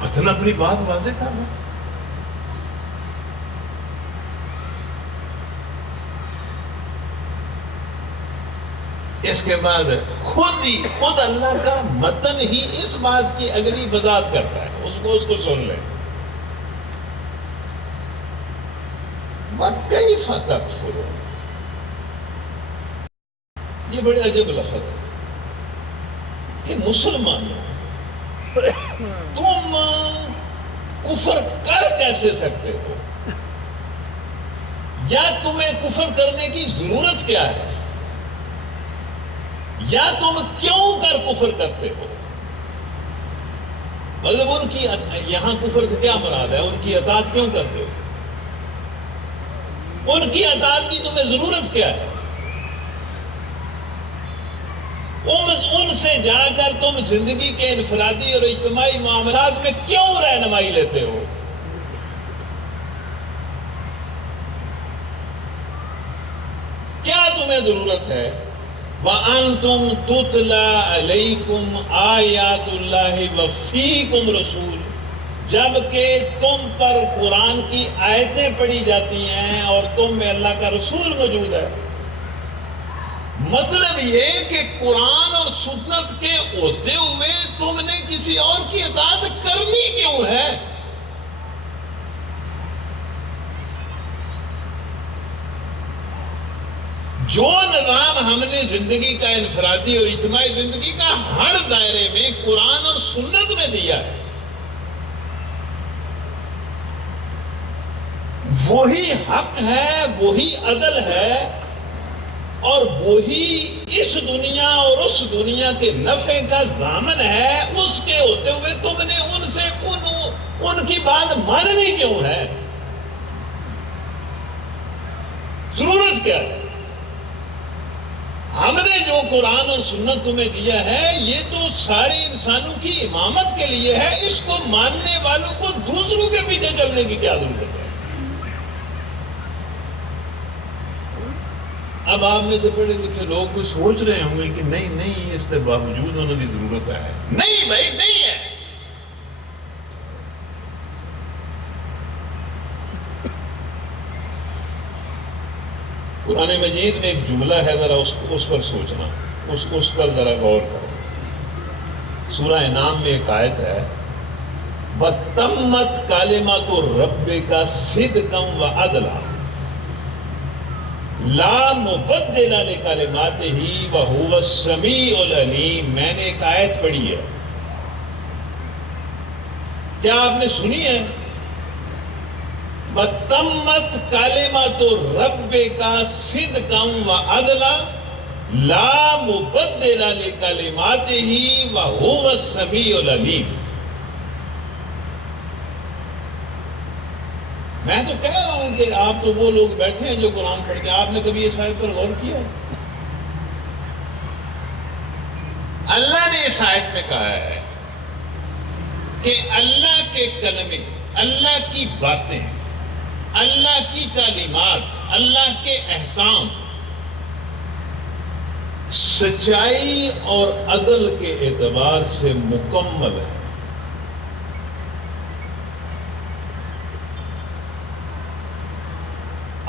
متن اپنی بات واضح کر رہا ہے۔ اس کے بعد خود اللہ کا متن ہی اس بات کی اگلی وضاحت کرتا ہے، اس کو سن لیں۔ وَكَيْفَ تَكْفُرُونَ، یہ بڑے عجب لفظ ہے کہ مسلمانوں تم کفر کر کیسے سکتے ہو؟ یا تمہیں کفر کرنے کی ضرورت کیا ہے؟ یا تم کیوں کر کفر کرتے ہو؟ مطلب ان کی یہاں کفر سے کیا مراد ہے؟ ان کی اطاعت کیوں کرتے ہو؟ ان کی اطاعت کی تمہیں ضرورت کیا ہے؟ سے جا کر تم زندگی کے انفرادی اور اجتماعی معاملات میں کیوں رہنمائی لیتے ہو؟ کیا تمہیں ضرورت ہے؟ وَأَنْتُمْ تُتْلَى عَلَيْكُمْ آیات اللہ وَفِيكُمْ رسول، جبکہ تم پر قرآن کی آیتیں پڑھی جاتی ہیں اور تم میں اللہ کا رسول موجود ہے۔ مطلب یہ کہ قرآن اور سنت کے ہوتے ہوئے تم نے کسی اور کی اطاعت کرنی کیوں ہے؟ جو نظام ہم نے زندگی کا، انفرادی اور اجتماعی زندگی کا ہر دائرے میں قرآن اور سنت میں دیا ہے، وہی حق ہے، وہی عدل ہے، اور وہی اس دنیا اور اس دنیا کے نفع کا ضامن ہے۔ اس کے ہوتے ہوئے تم نے ان سے ان کی بات ماننی کیوں ہے؟ ضرورت کیا ہے؟ ہم نے جو قرآن اور سنت تمہیں دیا ہے یہ تو سارے انسانوں کی امامت کے لیے ہے، اس کو ماننے والوں کو دوسروں کے پیچھے چلنے کی کیا ضرورت ہے؟ اب آپ میں سے پڑھے لکھے لوگ کچھ سوچ رہے ہوں گے کہ نہیں اس کے باوجود انہوں کی ضرورت ہے۔ نہیں بھائی، نہیں ہے۔ قرآن مجید میں ایک جملہ ہے، ذرا اس پر سوچنا، اس پر ذرا غور کرو۔ سورہ انعام میں ایک آیت ہے، وَتَمَّتْ كَلِمَةُ رَبِّكَ صِدْقًا وَعَدْلًا لا مبدل لکلماتہ وہو السمیع العلیم۔ میں نے ایک آیت پڑھی ہے، کیا آپ نے سنی ہے؟ وَتَمَّتْ كَلِمَةُ رَبِّكَ صِدْقًا وَعَدْلًا لا مبدل لکلماتہ وہو السمیع العلیم۔ میں تو کہہ رہا ہوں کہ آپ تو وہ لوگ بیٹھے ہیں جو قرآن پڑھ کے، آپ نے کبھی اس آیت پر غور کیا؟ اللہ نے اس آیت میں کہا ہے کہ اللہ کے کلمے، اللہ کی باتیں، اللہ کی تعلیمات، اللہ کے احکام سچائی اور عدل کے اعتبار سے مکمل ہے۔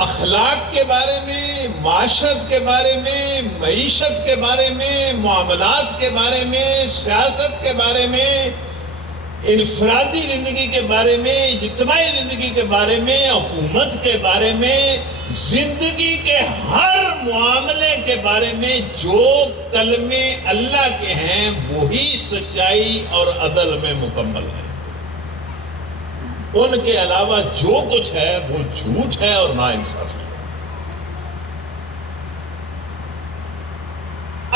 اخلاق کے بارے میں، معاشرت کے بارے میں، معیشت کے بارے میں، معاملات کے بارے میں، سیاست کے بارے میں، انفرادی زندگی کے بارے میں، اجتماعی زندگی کے بارے میں، حکومت کے بارے میں، زندگی کے ہر معاملے کے بارے میں جو کلمے اللہ کے ہیں وہی سچائی اور عدل میں مکمل ہے۔ ان کے علاوہ جو کچھ ہے وہ جھوٹ ہے اور ناانصافی ہے۔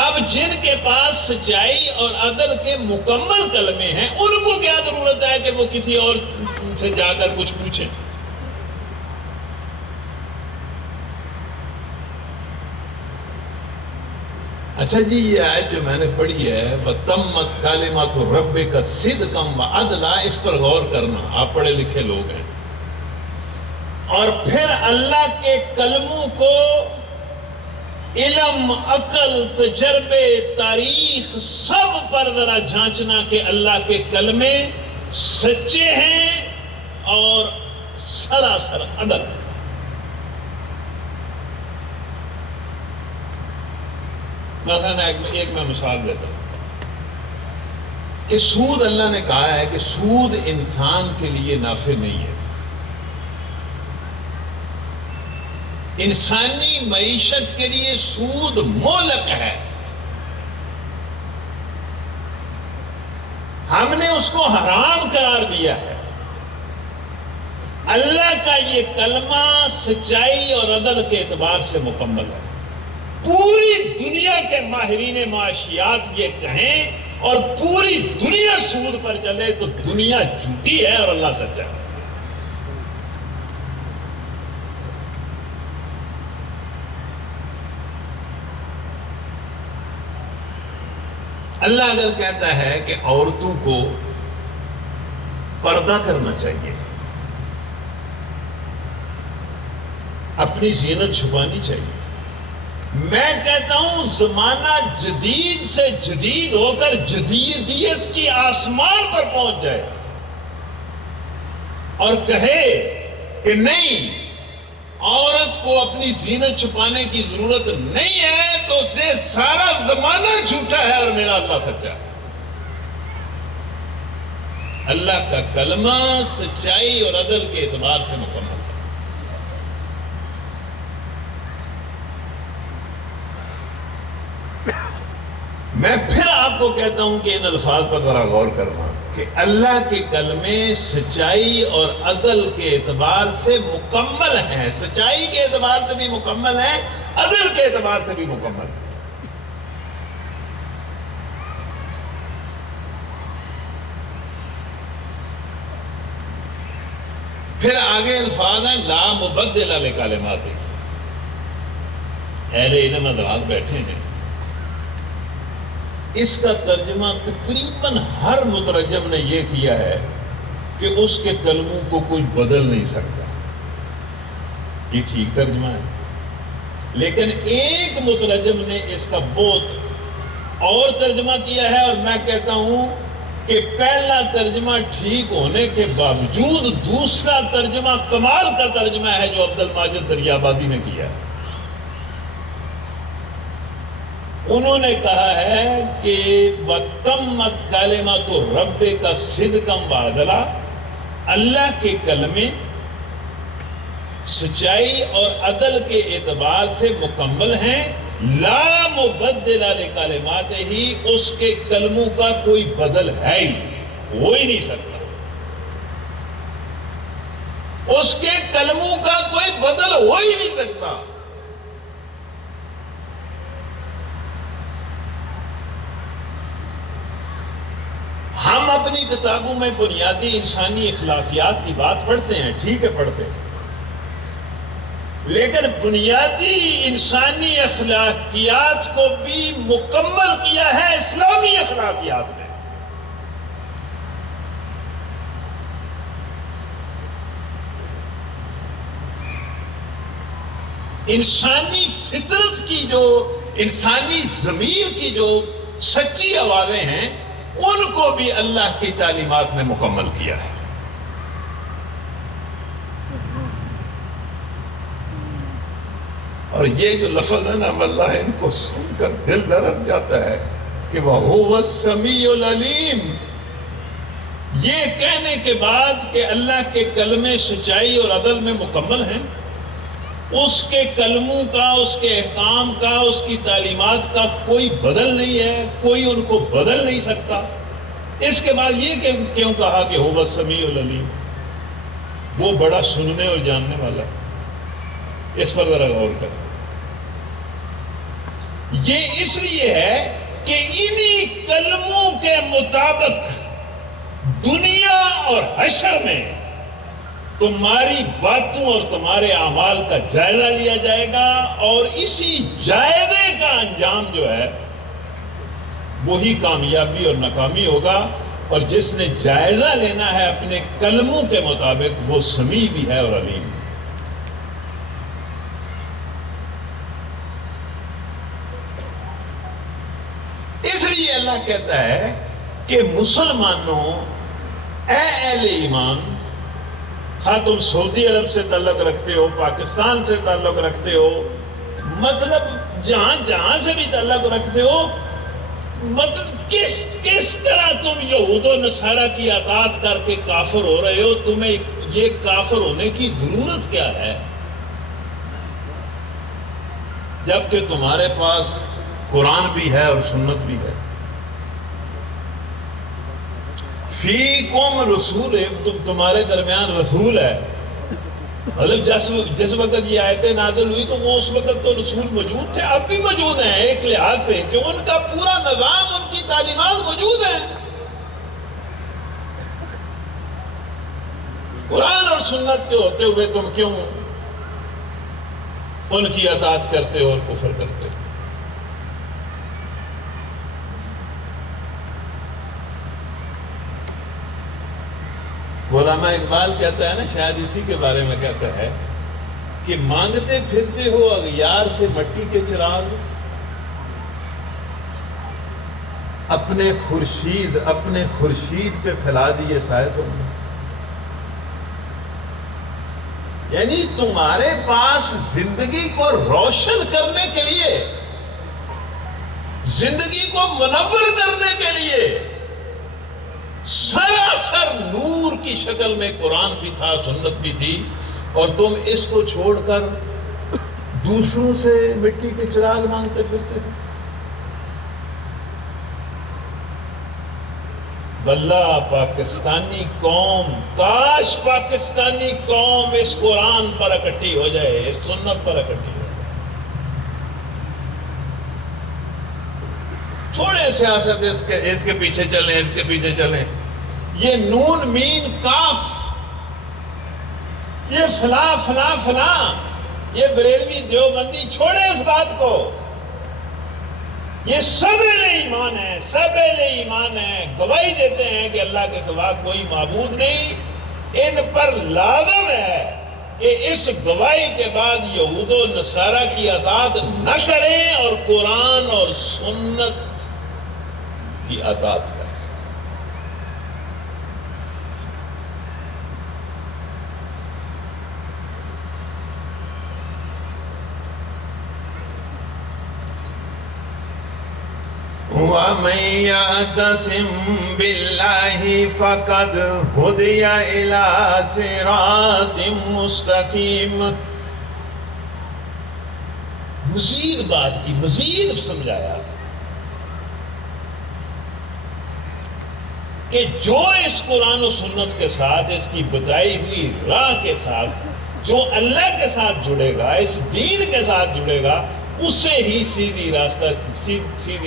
اب جن کے پاس سچائی اور عدل کے مکمل کلمے ہیں ان کو کیا ضرورت ہے کہ وہ کسی اور سے جا کر کچھ پوچھیں؟ اچھا جی، یہ آیت جو میں نے پڑھی ہے وَتَمَّتْ كَلِمَةُ رَبِّكَ صِدْقًا وَعَدْلًا، اس پر غور کرنا، آپ پڑھے لکھے لوگ ہیں، اور پھر اللہ کے کلموں کو علم، عقل، تجربے، تاریخ سب پر ذرا جھانچنا کہ اللہ کے کلمے سچے ہیں اور سراسر عدل ہے۔ مثلا ایک میں مثال دیتا ہوں کہ سود، اللہ نے کہا ہے کہ سود انسان کے لیے نافع نہیں ہے۔ انسانی معیشت کے لیے سود مہلک ہے۔ ہم نے اس کو حرام قرار دیا ہے۔ اللہ کا یہ کلمہ سچائی اور عدل کے اعتبار سے مکمل ہے۔ پوری دنیا کے ماہرین معاشیات یہ کہیں اور پوری دنیا سود پر چلے تو دنیا جھوٹی ہے اور اللہ سچا ہے۔ اللہ اگر کہتا ہے کہ عورتوں کو پردہ کرنا چاہیے، اپنی زینت چھپانی چاہیے، میں کہتا ہوں زمانہ جدید سے جدید ہو کر جدیدیت کی آسمان پر پہنچ جائے اور کہے کہ نہیں، عورت کو اپنی زینت چھپانے کی ضرورت نہیں ہے، تو اس سے سارا زمانہ جھوٹا ہے اور میرا اللہ سچا ہے۔ اللہ کا کلمہ سچائی اور عدل کے اعتبار سے مکمل ہے۔ میں پھر آپ کو کہتا ہوں کہ ان الفاظ پر ذرا غور کرنا کہ اللہ کے کلمے سچائی اور عدل کے اعتبار سے مکمل ہیں، سچائی کے اعتبار سے بھی مکمل ہیں، عدل کے اعتبار سے بھی مکمل ہیں۔ پھر آگے الفاظ ہیں لا مبدل لکلماتہ۔ اہل علم حضرات بیٹھے ہیں، اس کا ترجمہ تقریباً ہر مترجم نے یہ کیا ہے کہ اس کے کلموں کو کوئی بدل نہیں سکتا۔ یہ ٹھیک ترجمہ ہے، لیکن ایک مترجم نے اس کا بہت اور ترجمہ کیا ہے، اور میں کہتا ہوں کہ پہلا ترجمہ ٹھیک ہونے کے باوجود دوسرا ترجمہ کمال کا ترجمہ ہے جو عبد الماجد دریابادی نے کیا ہے۔ انہوں نے کہا ہے کہ وَتَمَّتْ كَلِمَةُ رَبِّكَ صِدْقًا وَعَدْلًا، اللہ کے کلمے سچائی اور عدل کے اعتبار سے مکمل ہیں، لا مبدل لکلماتہ، اس کے کلموں کا کوئی بدل ہے ہی، ہو ہی نہیں سکتا، اس کے کلموں کا کوئی بدل ہو ہی نہیں سکتا۔ ہم اپنی کتابوں میں بنیادی انسانی اخلاقیات کی بات پڑھتے ہیں، ٹھیک ہے پڑھتے ہیں، لیکن بنیادی انسانی اخلاقیات کو بھی مکمل کیا ہے اسلامی اخلاقیات میں۔ انسانی فطرت کی جو، انسانی ضمیر کی جو سچی آوازیں ہیں، ان کو بھی اللہ کی تعلیمات نے مکمل کیا ہے۔ اور یہ جو لفظ ہے نا اللہ، ان کو سن کر دل لرز جاتا ہے کہ وَهُوَ السَّمِيعُ الْعَلِيمُ۔ یہ کہنے کے بعد کہ اللہ کے کلمے سچائی اور عدل میں مکمل ہیں، اس کے کلموں کا، اس کے احکام کا، اس کی تعلیمات کا کوئی بدل نہیں ہے، کوئی ان کو بدل نہیں سکتا۔ اس کے بعد یہ کیوں کہا کہ هُوَ السَّمِيعُ الْعَلِيمُ، وہ بڑا سننے اور جاننے والا ہے۔ اس پر ذرا غور کریں۔ یہ اس لیے ہے کہ انہی کلموں کے مطابق دنیا اور حشر میں تمہاری باتوں اور تمہارے اعمال کا جائزہ لیا جائے گا، اور اسی جائزے کا انجام جو ہے وہی کامیابی اور ناکامی ہوگا۔ اور جس نے جائزہ لینا ہے اپنے کلموں کے مطابق، وہ سمیع بھی ہے اور علیم بھی۔ اس لیے اللہ کہتا ہے کہ مسلمانوں، اے اہل ایمان، خواہ تم سعودی عرب سے تعلق رکھتے ہو، پاکستان سے تعلق رکھتے ہو، مطلب جہاں سے بھی تعلق رکھتے ہو، مطلب کس طرح تم یہود و نصارہ کی اطاعت کر کے کافر ہو رہے ہو، تمہیں یہ کافر ہونے کی ضرورت کیا ہے، جبکہ تمہارے پاس قرآن بھی ہے اور سنت بھی ہے۔ فیکم رسول، تمہارے درمیان رسول ہے، مطلب جس وقت یہ آیتیں نازل ہوئی تو وہ اس وقت تو رسول موجود تھے، اب بھی موجود ہیں ایک لحاظ سے کہ ان کا پورا نظام، ان کی تعلیمات موجود ہیں۔ قرآن اور سنت کے ہوتے ہوئے تم کیوں ان کی اطاعت کرتے ہو اور کفر کرتے ہو؟ علامہ اقبال کہتا ہے نا، شاید اسی کے بارے میں کہتا ہے کہ مانگتے پھرتے ہو اغیار سے مٹی کے چراغ، اپنے خورشید پہ پھیلا دیے سائے تم نے. یعنی تمہارے پاس زندگی کو روشن کرنے کے لیے، زندگی کو منور کرنے کے لیے سراسر نور کی شکل میں قرآن بھی تھا، سنت بھی تھی، اور تم اس کو چھوڑ کر دوسروں سے مٹی کے چراغ مانگتے پھرتے ہو. واللہ پاکستانی قوم، کاش پاکستانی قوم اس قرآن پر اکٹھی ہو جائے، اس سنت پر اکٹھی ہو جائے. چھوڑے سیاست، اس کے پیچھے چلیں، اس کے پیچھے چلیں. یہ نون مین کاف، یہ فلاں فلاں فلاں، یہ بریلوی دیوبندی، چھوڑے اس بات کو. یہ سب اہل ایمان ہیں، سب اہل ایمان ہیں، گواہی دیتے ہیں کہ اللہ کے سوا کوئی معبود نہیں. ان پر لازم ہے کہ اس گواہی کے بعد یہود و نصارہ کی اطاعت نہ کریں اور قرآن اور سنت کی اطاعت کریں. وَمَن يَعْتَصِم بِاللَّهِ فَقَدْ هُدِيَ إِلَىٰ صِرَاطٍ مُسْتَقِيمٍ. مزید بات کی، مزید سمجھایا کہ جو اس قرآن و سنت کے ساتھ، اس کی بتائی ہوئی راہ کے ساتھ، جو اللہ کے ساتھ جڑے گا، اس دین کے ساتھ جڑے گا، اسے ہی سیدھی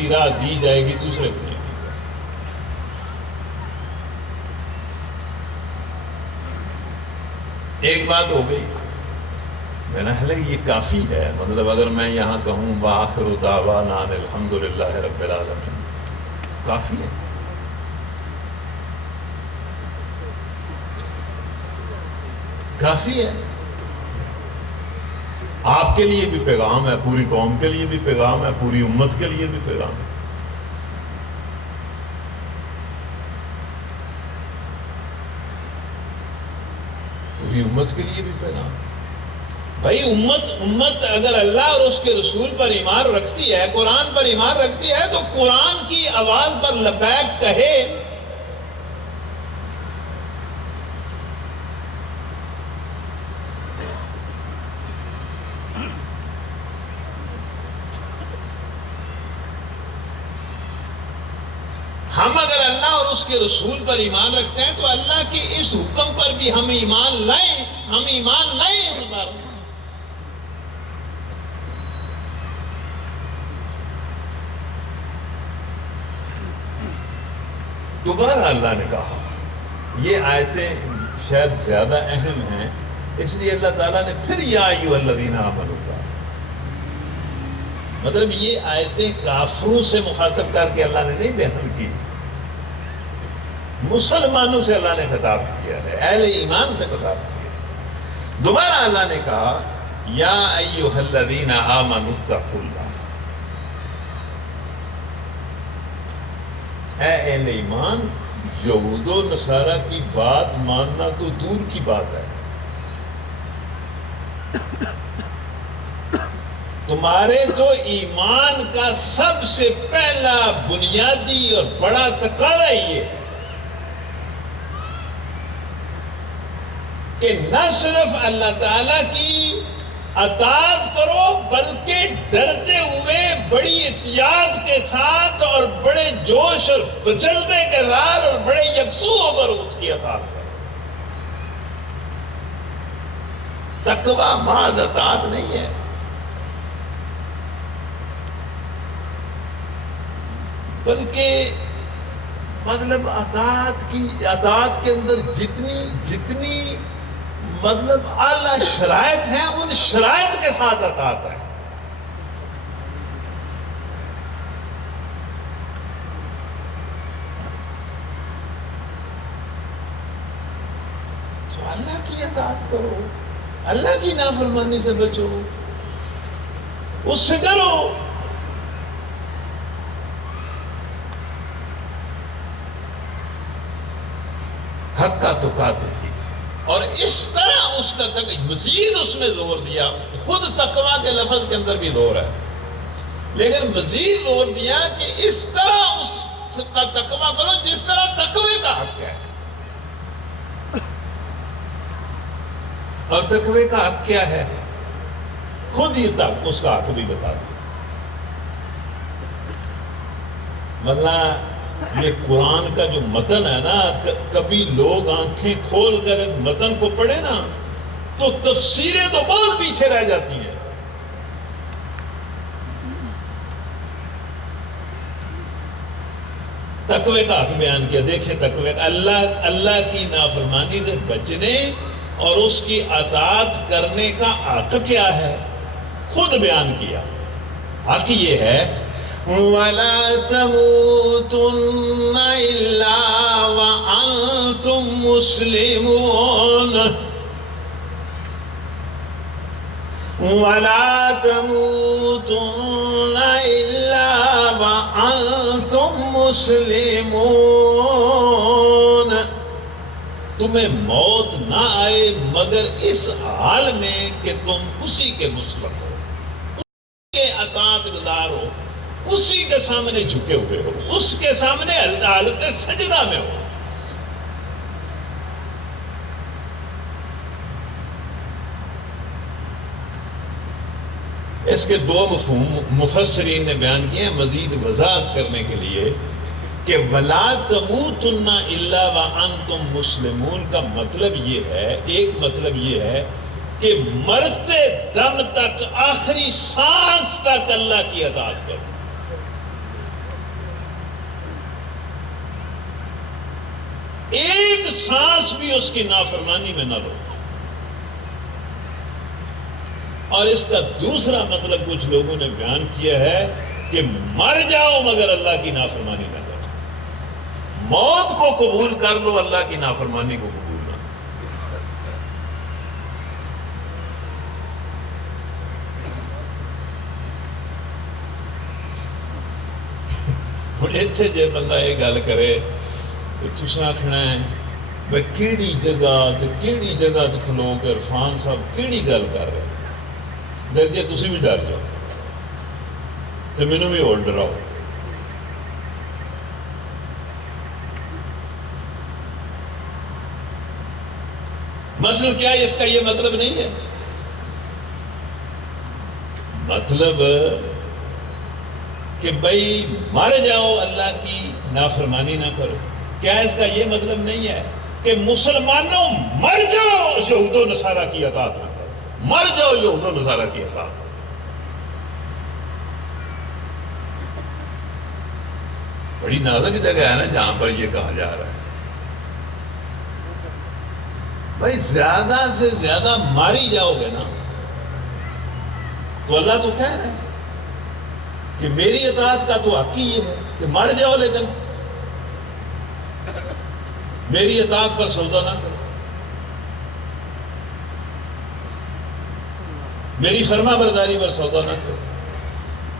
راہ دی جائے گی، دوسرے کو نہیں دی جائے گی. ایک بات ہو گئی، میں نے کہا یہ کافی ہے. مطلب اگر میں یہاں کہوں وآخر دعوانا ان الحمدللہ رب العالمین، کافی ہے. کافی ہے. آپ کے لیے بھی پیغام ہے، پوری قوم کے لیے بھی پیغام ہے، پوری امت کے لیے بھی پیغام ہے. پوری امت کے لیے بھی پیغام ہے. بھائی امت اگر اللہ اور اس کے رسول پر ایمان رکھتی ہے، قرآن پر ایمان رکھتی ہے، تو قرآن کی آواز پر لبیک کہے. ہم اگر اللہ اور اس کے رسول پر ایمان رکھتے ہیں تو اللہ کے اس حکم پر بھی ہم ایمان لائیں، ہم ایمان لائیں اس بار. دوبارہ اللہ نے کہا، یہ آیتیں شاید زیادہ اہم ہیں، اس لیے اللہ تعالیٰ نے پھر یا ایھا الذین آمنوا کہا. مطلب یہ آیتیں کافروں سے مخاطب کر کے اللہ نے نہیں بیان کی، مسلمانوں سے اللہ نے خطاب کیا ہے، اہل ایمان سے خطاب کیا ہے. دوبارہ اللہ نے کہا یا ایھا الذین آمنوا اتقوا اللہ. اے اہل ایمان، یہود و نصارہ کی بات ماننا تو دور کی بات ہے، تمہارے جو ایمان کا سب سے پہلا بنیادی اور بڑا تقاضا یہ ہے کہ نہ صرف اللہ تعالیٰ کی اطاعت کرو، بلکہ ڈرتے ہوئے، بڑی احتیاط کے ساتھ اور بڑے جوش اور بجلنے کے ساتھ اور بڑے یکسو ہو کر اس کی اطاعت کرو. تقویٰ محض اطاعت نہیں ہے، بلکہ مطلب اطاعت کے اندر جتنی مطلب اعلیٰ شرائط ہیں، ان شرائط کے ساتھ اطاعت ہے. اللہ کی اطاعت کرو، اللہ کی نافرمانی سے بچو، اس سے ڈرو۔ حق کا تقاتے ہی، اور اس طرح اس کا مزید اس میں زور دیا۔ خود تقویٰ کے لفظ کے اندر بھی زور ہے، لیکن مزید زور دیا کہ اس طرح اس کا تقویٰ کرو جس طرح تقوی کا حق ہے۔ اور تقوی کا حق کیا ہے؟ خود ہی تک اس کا حق بھی بتا دیا۔ مثلا یہ قرآن کا جو متن ہے نا، کبھی لوگ آنکھیں کھول کر متن کو پڑھے نا تو تفسیریں تو بہت پیچھے رہ جاتی ہیں۔ تقوی کا حق بیان کیا۔ دیکھیں تقوی کا، اللہ کی نافرمانی سے بچنے اور اس کی اطاعت کرنے کا حق کیا ہے، خود بیان کیا۔ حق یہ ہے وَلَا تَمُوتُنَّ إِلَّا وَأَنْتُمْ مُسْلِمُونَ، وَلَا تَمُوتُنَّ إِلَّا وَأَنْتُمْ مُسْلِمُونَ، تمہیں موت نہ آئے مگر اس حال میں کہ تم اسی کے مسلم ہو، اسی کے اطاعت گزار ہو، اسی کے سامنے جھکے ہوئے ہو، اس کے سامنے حالت سجدہ میں ہو۔ اس کے دو مفہوم مفسرین نے بیان کیے ہیں مزید وضاحت کرنے کے لیے کہ وَلَا تَمُوتُنَّ إِلَّا وَأَنْتُمْ مُسْلِمُونَ کا مطلب یہ ہے، ایک مطلب یہ ہے کہ مرتے دم تک، آخری سانس تک اللہ کی اطاعت کرو۔ ایک سانس بھی اس کی نافرمانی میں نہ لو۔ اور اس کا دوسرا مطلب کچھ لوگوں نے بیان کیا ہے کہ مر جاؤ مگر اللہ کی نافرمانی نہ کرو۔ موت کو قبول کر لو، اللہ کی نافرمانی کو قبول نہ کرو۔ ہن اتنے جے بندہ یہ گل کرے تو تساں آکھنا ہے بھئی کیڑی جگہ تے کھلو کے عرفان صاحب کیڑی گل کر رہے ہیں؟ ڈر جے تسی بھی ڈر جاؤ تو مینوں بھی اور ڈراؤ۔ مثلا کیا اس کا یہ مطلب نہیں ہے؟ مطلب کہ بھائی مر جاؤ، اللہ کی نافرمانی نہ کرو۔ کیا اس کا یہ مطلب نہیں ہے کہ مسلمانوں مر جاؤ یہود و نصارہ کی اطاعت نہ کرو، مر جاؤ یہود و نصارہ کی اطاعت؟ بڑی نازک جگہ ہے نا جہاں پر یہ کہا جا رہا ہے۔ بھائی زیادہ سے زیادہ ماری جاؤ گے نا تو اللہ تو کہہ رہے ہیں کہ میری اطاعت کا تو حق ہی یہ ہے کہ مر جاؤ لیکن میری اطاعت پر سودا نہ کرو، میری فرما برداری پر سودا نہ کرو۔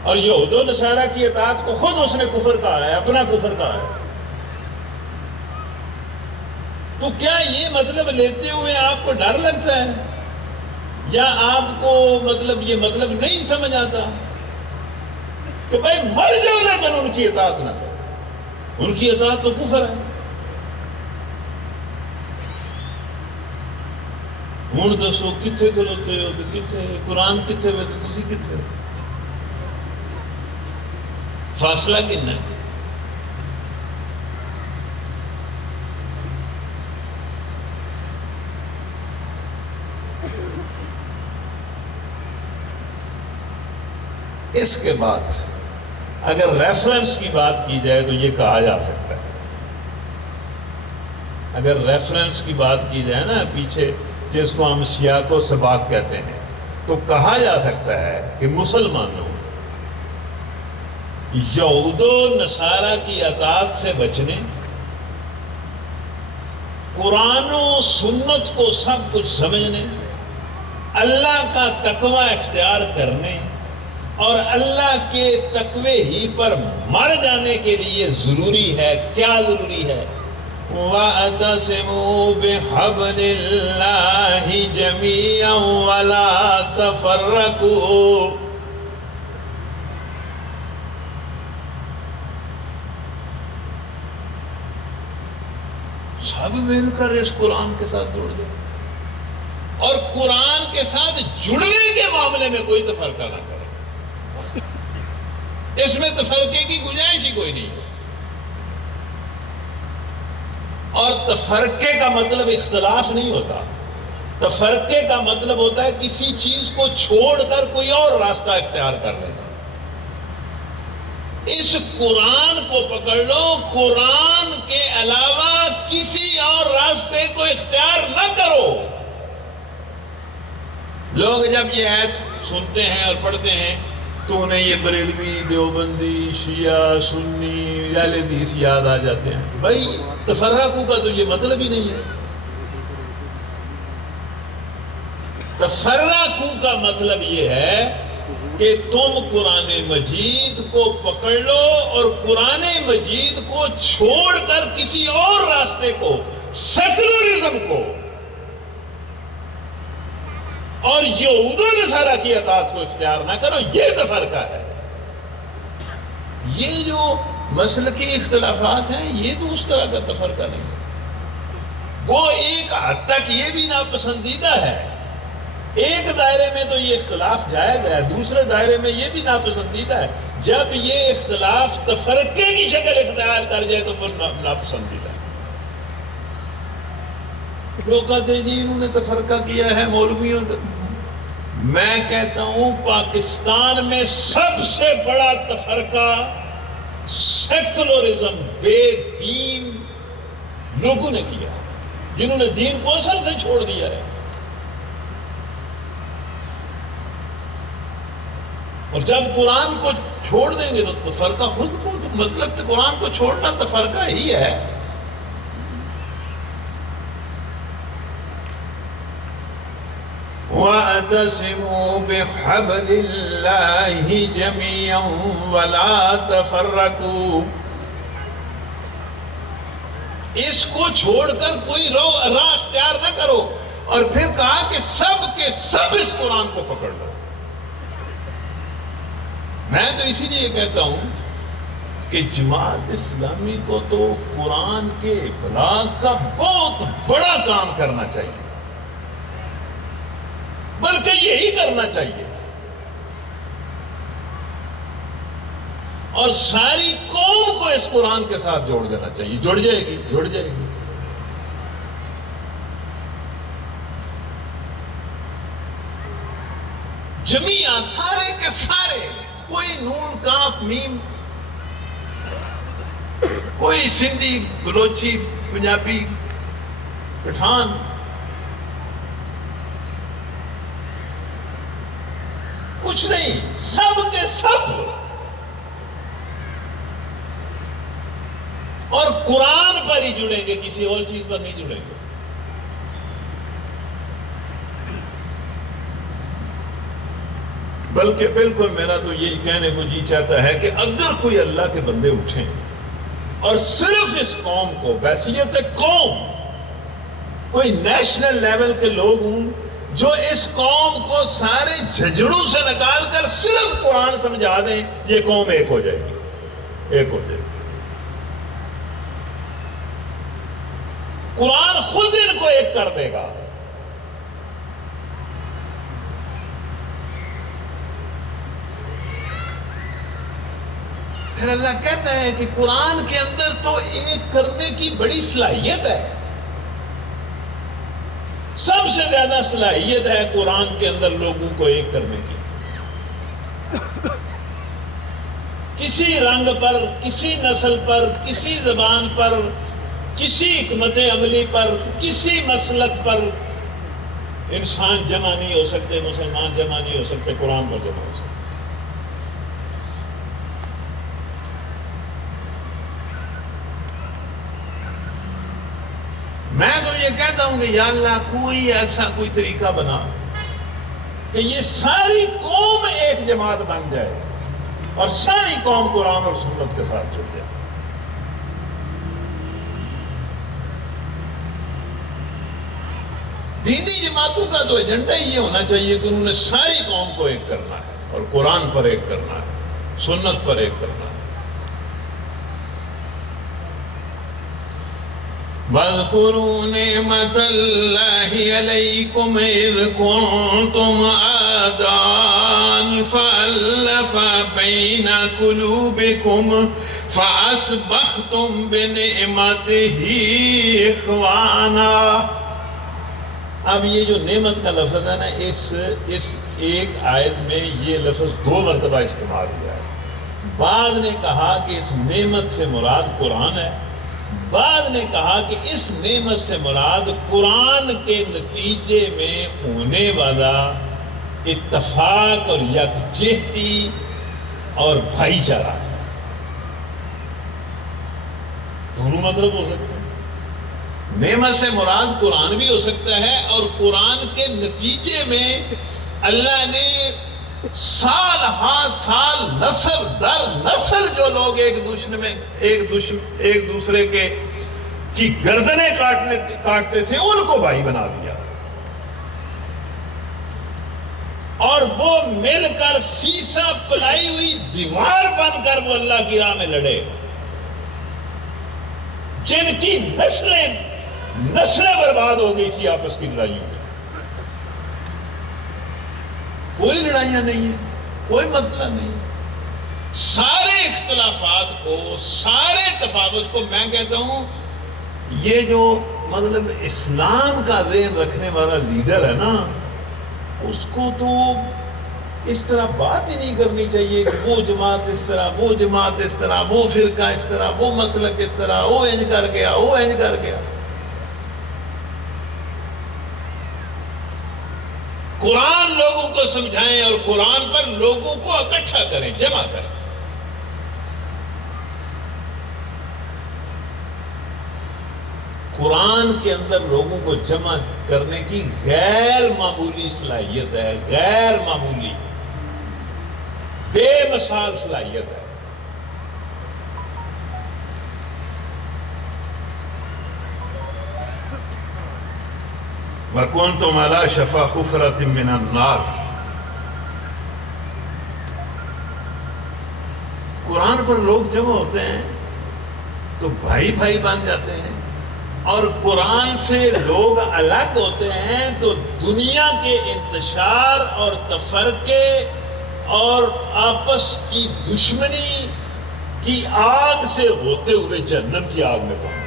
اور یہود و نصارہ کی اطاعت کو خود اس نے کفر کہا ہے، اپنا کفر کہا ہے۔ تو کیا یہ مطلب لیتے ہوئے آپ کو ڈر لگتا ہے یا آپ کو مطلب یہ مطلب نہیں سمجھ آتا کہ بھائی مر جاؤ لیکن ان کی اطاعت نہ کرو؟ ان کی اطاعت تو کفر ہے۔ ہوں دسو کتنے کھلوتے ہو تو کتنے؟ قرآن کتنے ہوئے تو تسی کتنے ہو؟ فاصلہ کتنا ہے؟ اس کے بعد اگر ریفرنس کی بات کی جائے تو یہ کہا جا سکتا ہے، اگر ریفرنس کی بات کی جائے نا پیچھے جس کو ہم سیاق و سباق کہتے ہیں، تو کہا جا سکتا ہے کہ مسلمانوں یہود و نصارہ کی اطاعت سے بچنے قرآن و سنت کو سب کچھ سمجھنے، اللہ کا تقوی اختیار کرنے اور اللہ کے تقوی ہی پر مر جانے کے لیے ضروری ہے. کیا ضروری ہے؟ وَاعْتَصِمُوا بِحَبْلِ اللَّهِ جَمِيعًا وَلَا تَفَرَّقُوا. سب مل کر اس قرآن کے ساتھ جڑ جائے اور قرآن کے ساتھ جڑنے کے معاملے میں کوئی تفرقہ نہ کرے. اس میں تفرقے کی گنجائش ہی کوئی نہیں ہے. اور تفرقے کا مطلب اختلاف نہیں ہوتا. تفرقے کا مطلب ہوتا ہے کسی چیز کو چھوڑ کر کوئی اور راستہ اختیار کر لینا. اس قرآن کو پکڑ لو، قرآن کے علاوہ کسی اور راستے کو اختیار نہ کرو. لوگ جب یہ آیت سنتے ہیں اور پڑھتے ہیں تو انہیں یہ بریلوی، دیوبندی، شیعہ، سنی، اہل حدیث یاد آ جاتے ہیں. بھائی تفرقوں کا تو یہ مطلب ہی نہیں ہے. تفرقوں کا مطلب یہ ہے کہ تم قرآن مجید کو پکڑ لو اور قرآن مجید کو چھوڑ کر کسی اور راستے کو، سیکولرزم کو اور یہود و نصارہ کی اطاعت کو اختیار نہ کرو. یہ تفرقہ ہے. یہ جو مسلکی اختلافات ہیں یہ تو اس طرح کا تفرقہ نہیں ہے. وہ ایک حد تک یہ بھی ناپسندیدہ ہے. ایک دائرے میں تو یہ اختلاف جائز ہے، دوسرے دائرے میں یہ بھی ناپسندیدہ ہے. جب یہ اختلاف تفرقے کی شکل اختیار کر جائے تو وہ ناپسندیدہ ہے. لوگ کہتے ہیں جی انہوں نے تفرقہ کیا ہے مولویوں. میں کہتا ہوں پاکستان میں سب سے بڑا تفرقہ سیکولرزم، بے دین لوگوں نے کیا، جنہوں نے دین کو اصل سے چھوڑ دیا ہے. اور جب قرآن کو چھوڑ دیں گے تو تفرقہ خود کو، مطلب تو قرآن کو چھوڑنا تفرقہ ہی ہے. وَاعْتَصِمُوا بِحَبْلِ اللَّهِ جَمِيعًا وَلَا تَفَرَّقُوا. اس کو چھوڑ کر کوئی راہ اختیار نہ کرو. اور پھر کہا کہ سب کے سب اس قرآن کو پکڑ لو. میں تو اسی لیے کہتا ہوں کہ جماعت اسلامی کو تو قرآن کے ابلاغ کا بہت بڑا کام کرنا چاہیے، بلکہ یہی کرنا چاہیے. اور ساری قوم کو اس قرآن کے ساتھ جوڑ دینا چاہیے. جڑ جائے گی، جڑ جائے گی. جمیعہ، سارے کے سارے، کوئی نون کاف میم، کوئی سندھی، بلوچی، پنجابی، پٹھان، کچھ نہیں، سب کے سب. اور قرآن پر ہی جڑیں گے، کسی اور چیز پر نہیں جڑیں گے. بلکہ بالکل میرا تو یہی کہنے کو جی چاہتا ہے کہ اگر کوئی اللہ کے بندے اٹھیں اور صرف اس قوم کو بحیثیت قوم، کوئی نیشنل لیول کے لوگ ہوں جو اس قوم کو سارے جھجڑوں سے نکال کر صرف قرآن سمجھا دیں، یہ قوم ایک ہو جائے گی، ایک ہو جائے گی. قرآن خود ان کو ایک کر دے گا. پھر اللہ کہتا ہے کہ قرآن کے اندر تو ایک کرنے کی بڑی صلاحیت ہے. سب سے زیادہ صلاحیت ہے قرآن کے اندر لوگوں کو ایک کرنے کی. کسی رنگ پر، کسی نسل پر، کسی زبان پر، کسی حکمت عملی پر، کسی مسلک پر انسان جمع نہیں ہو سکتے، مسلمان جمع نہیں ہو سکتے، قرآن پر جمع ہو سکتے. میں تو تو یہ کہتا ہوں کہ یا اللہ کوئی ایسا کوئی طریقہ بنا کہ یہ ساری قوم ایک جماعت بن جائے اور ساری قوم قرآن اور سنت کے ساتھ جڑ جائے. دینی جماعتوں کا تو ایجنڈا یہ ہونا چاہیے کہ انہوں نے ساری قوم کو ایک کرنا ہے اور قرآن پر ایک کرنا ہے، سنت پر ایک کرنا ہے. وَاذْكُرُوا نِعْمَةَ اللَّهِ عَلَيْكُمْ إِذْ كُنْتُمْ أَعْدَاءً فَأَلَّفَ بَيْنَ قُلُوبِكُمْ فَأَصْبَحْتُمْ بِنِعْمَتِهِ إِخْوَانًا. اب یہ جو نعمت کا لفظ ہے نا، اس ایک آیت میں یہ لفظ 2 مرتبہ استعمال ہوا ہے. بعض نے کہا کہ اس نعمت سے مراد قرآن ہے، بعض نے کہا کہ اس نعمت سے مراد قرآن کے نتیجے میں ہونے والا اتفاق اور یکجہتی اور بھائی چارہ ہے. دونوں مطلب ہو سکتے ہیں. نعمت سے مراد قرآن بھی ہو سکتا ہے اور قرآن کے نتیجے میں اللہ نے سال ہاں سال نسل در نسل جو لوگ ایک دوسرے کے کی گردنیں کاٹتے تھے ان کو بھائی بنا دیا، اور وہ مل کر سیسا پلائی ہوئی دیوار بن کر وہ اللہ کی راہ میں لڑے. جن کی نسلیں برباد ہو گئی تھی آپس کی لڑائیوں میں. کوئی لڑائیاں نہیں ہیں، کوئی مسئلہ نہیں. سارے اختلافات کو، سارے تفاوت کو، میں کہتا ہوں یہ جو مطلب اسلام کا ذہن رکھنے والا لیڈر ہے نا، اس کو تو اس طرح بات ہی نہیں کرنی چاہیے کہ وہ جماعت اس طرح، وہ جماعت اس طرح، وہ فرقہ اس طرح، وہ مسلک اس طرح، وہ انج کر گیا، وہ انج کر گیا. قرآن لوگوں کو سمجھائیں اور قرآن پر لوگوں کو اکٹھا کریں، جمع کریں. قرآن کے اندر لوگوں کو جمع کرنے کی غیر معمولی صلاحیت ہے، غیر معمولی بے مثال صلاحیت ہے. وَكُنْتُمْ عَلَى شَفَا حُفْرَةٍ مِّنَ النَّارِ. قرآن پر لوگ جمع ہوتے ہیں تو بھائی بھائی بن جاتے ہیں، اور قرآن سے لوگ الگ ہوتے ہیں تو دنیا کے انتشار اور تفرقے اور آپس کی دشمنی کی آگ سے ہوتے ہوئے جہنم کی آگ میں پہنچ.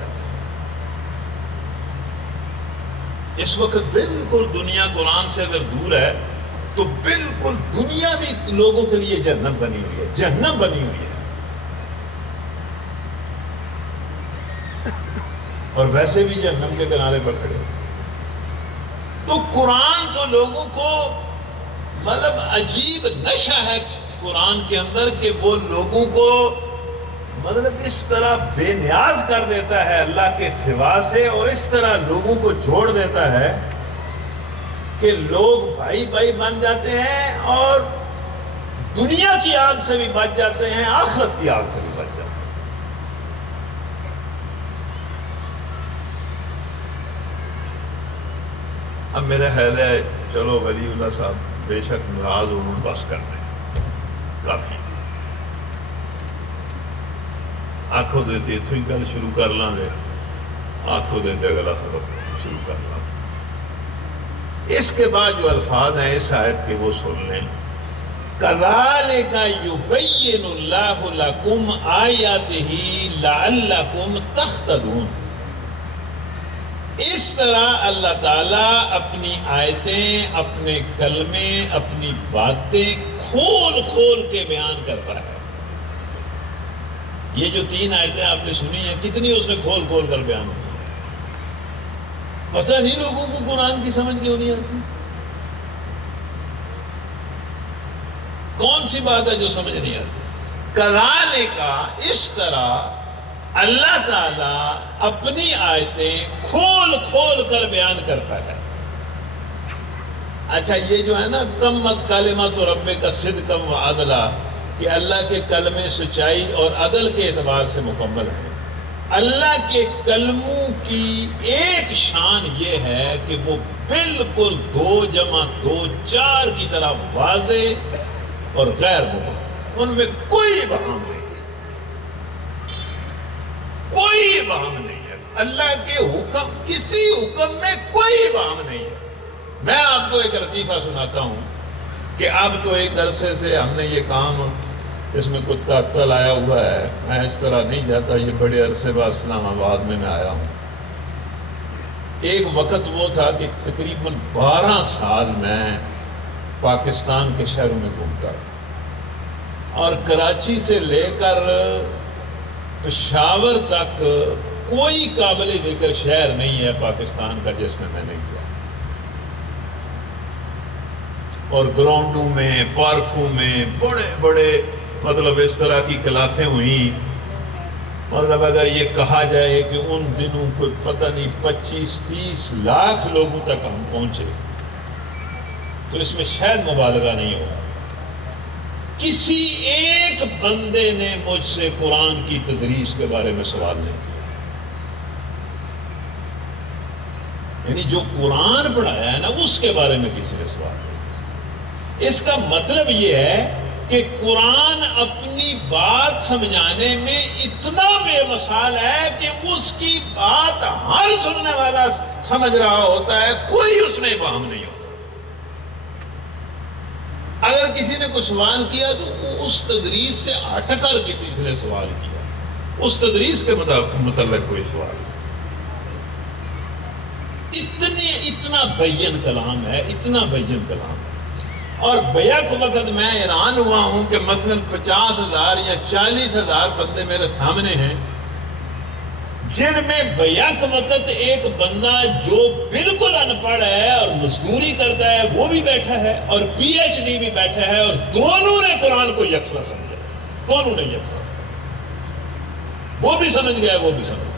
اس وقت بالکل دنیا قرآن سے اگر دور ہے تو بالکل دنیا بھی لوگوں کے لیے جہنم بنی ہوئی ہے، جہنم بنی ہوئی ہے. اور ویسے بھی جہنم کے کنارے پر کھڑے. تو قرآن تو لوگوں کو مطلب عجیب نشہ ہے قرآن کے اندر کہ وہ لوگوں کو مطلب اس طرح بے نیاز کر دیتا ہے اللہ کے سوا سے، اور اس طرح لوگوں کو جوڑ دیتا ہے کہ لوگ بھائی بھائی بن جاتے ہیں اور دنیا کی آگ سے بھی بچ جاتے ہیں، آخرت کی آگ سے بھی بچ جاتے ہیں. اب میرا خیال ہے چلو ولی اللہ صاحب بے شک ناراض انہوں بس کر دیں، کافی آنکھوں دیتے اتنی گل شروع کر لاں گے، آنکھوں دیتے اگلا سبق شروع کر لاں. اس کے بعد جو الفاظ ہیں اس آیت کے وہ سن لیں. كَذَلِكَ يُبَيِّنُ اللَّهُ لَكُمْ آيَاتِهِ لَعَلَّكُمْ تَهْتَدُونَ. اس طرح اللہ تعالیٰ اپنی آیتیں، اپنے کلمے، اپنی باتیں کھول کھول کے بیان کرتا ہے. یہ جو 3 آیتیں آپ نے سنی ہیں، کتنی اس نے کھول کھول کر بیان کی. پتہ نہیں لوگوں کو قرآن کی سمجھ کیوں نہیں آتی. کون سی بات ہے جو سمجھ نہیں آتی؟ کذالک، اس طرح اللہ تعالیٰ اپنی آیتیں کھول کھول کر بیان کرتا ہے. اچھا یہ جو ہے نا تمت کلمۃ ربک صدقا وعدلا، کہ اللہ کے کلمے سچائی اور عدل کے اعتبار سے مکمل ہیں. اللہ کے کلموں کی ایک شان یہ ہے کہ وہ بالکل 2 + 2 4 کی طرح واضح اور غیر مبہم، ان میں کوئی بہام نہیں ہے، کوئی بہام نہیں ہے. اللہ کے حکم، کسی حکم میں کوئی بہام نہیں ہے. میں آپ کو ایک لطیفہ سناتا ہوں کہ اب تو ایک عرصے سے ہم نے یہ کام، اس میں کچھ تعطل آیا ہوا ہے، میں اس طرح نہیں جاتا، یہ بڑے عرصے بعد اسلام آباد میں آیا ہوں. ایک وقت وہ تھا کہ تقریباً 12 سال میں پاکستان کے شہروں میں گھومتا رہا، اور کراچی سے لے کر پشاور تک کوئی قابل ذکر شہر نہیں ہے پاکستان کا جس میں نہیں گیا. اور گراؤنڈوں میں، پارکوں میں بڑے بڑے مطلب اس طرح کی کلاسیں ہوئیں. مطلب اگر یہ کہا جائے کہ ان دنوں کوئی پتہ نہیں 25-30 لاکھ لوگوں تک ہم پہنچے تو اس میں شاید مبالغہ نہیں ہوگا. کسی ایک بندے نے مجھ سے قرآن کی تدریس کے بارے میں سوال نہیں کیا. یعنی جو قرآن پڑھایا ہے نا اس کے بارے میں کسی نے سوال نہیں کیا. اس کا مطلب یہ ہے کہ قرآن اپنی بات سمجھانے میں اتنا بے مثال ہے کہ اس کی بات ہر سننے والا سمجھ رہا ہوتا ہے، کوئی اس میں ابہام نہیں ہوتا. اگر کسی نے کوئی سوال کیا تو اس تدریس سے ہٹ کر کسی نے سوال کیا، اس تدریس کے متعلق کوئی سوال. اتنا بین کلام ہے، اتنا بین کلام ہے. اور بیک وقت میں حیران ہوا ہوں کہ مثلا 50,000 یا 40,000 بندے میرے سامنے ہیں جن میں بیک وقت ایک بندہ جو بالکل ان پڑھ ہے اور مزدوری کرتا ہے وہ بھی بیٹھا ہے، اور PhD بھی بیٹھا ہے، اور دونوں نے قرآن کو یکساں سمجھا. دونوں نے یکساں سمجھا، وہ بھی سمجھ گیا، وہ بھی سمجھ گیا.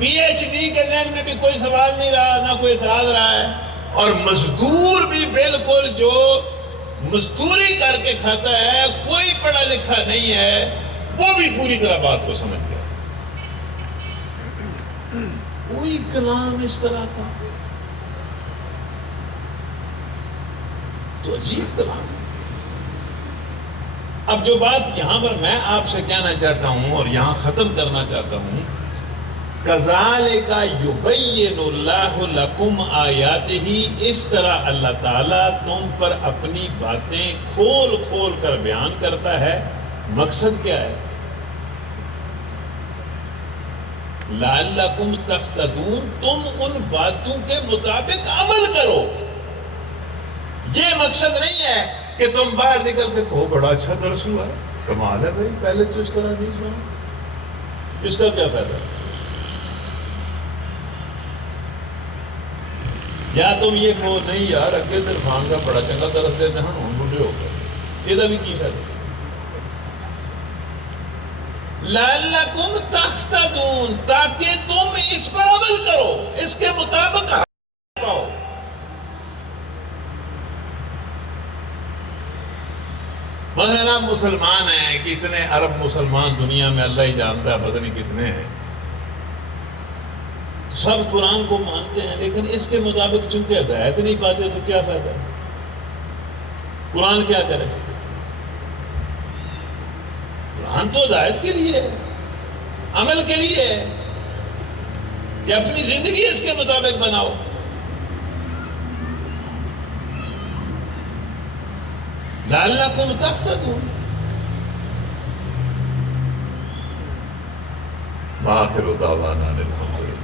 PhD کے ذہن میں بھی کوئی سوال نہیں رہا، نہ کوئی اعتراض رہا ہے. اور مزدور بھی بالکل جو مزدوری کر کے کھاتا ہے، کوئی پڑھا لکھا نہیں ہے، وہ بھی پوری طرح بات کو سمجھ گیا. کوئی کلام اس طرح کا تو عجیب کلام ہے. اب جو بات یہاں پر میں آپ سے کہنا چاہتا ہوں اور یہاں ختم کرنا چاہتا ہوں، کذالک یبین اللہ لکم آیاتہ، اس طرح اللہ تعالیٰ تم پر اپنی باتیں کھول کھول کر بیان کرتا ہے. مقصد کیا ہے؟ لعلکم تہتدون، تم ان باتوں کے مطابق عمل کرو. یہ مقصد نہیں ہے کہ تم باہر نکل کے کہو بڑا اچھا درس ہوا ہے، کمال ہے بھائی، پہلے تو اس طرح نہیں سنا. اس کا کیا فائدہ ہے؟ یا تم یہ کہو نہیں یار اگے تو عرفان کا بڑا چنگا درس دیتے ہیں، ہم بڑھے ہو گئے، یہ بھی کی فائدہ. لعلکم تہتدون، تاکہ تم اس پر عمل کرو، اس کے مطابق پاؤ. مثلا آپ مسلمان ہیں، کتنے عرب مسلمان دنیا میں اللہ ہی جانتا ہے، پتہ نہیں کتنے ہیں، سب قرآن کو مانتے ہیں، لیکن اس کے مطابق چونکہ ہدایت نہیں پاتے تو کیا فائدہ ہے؟ قرآن کیا کرے؟ قرآن تو ہدایت کے لیے ہے، عمل کے لیے ہے، کہ اپنی زندگی اس کے مطابق بناؤ. لعلکم تہتدون. وآخر دعوانا الحمدللہ.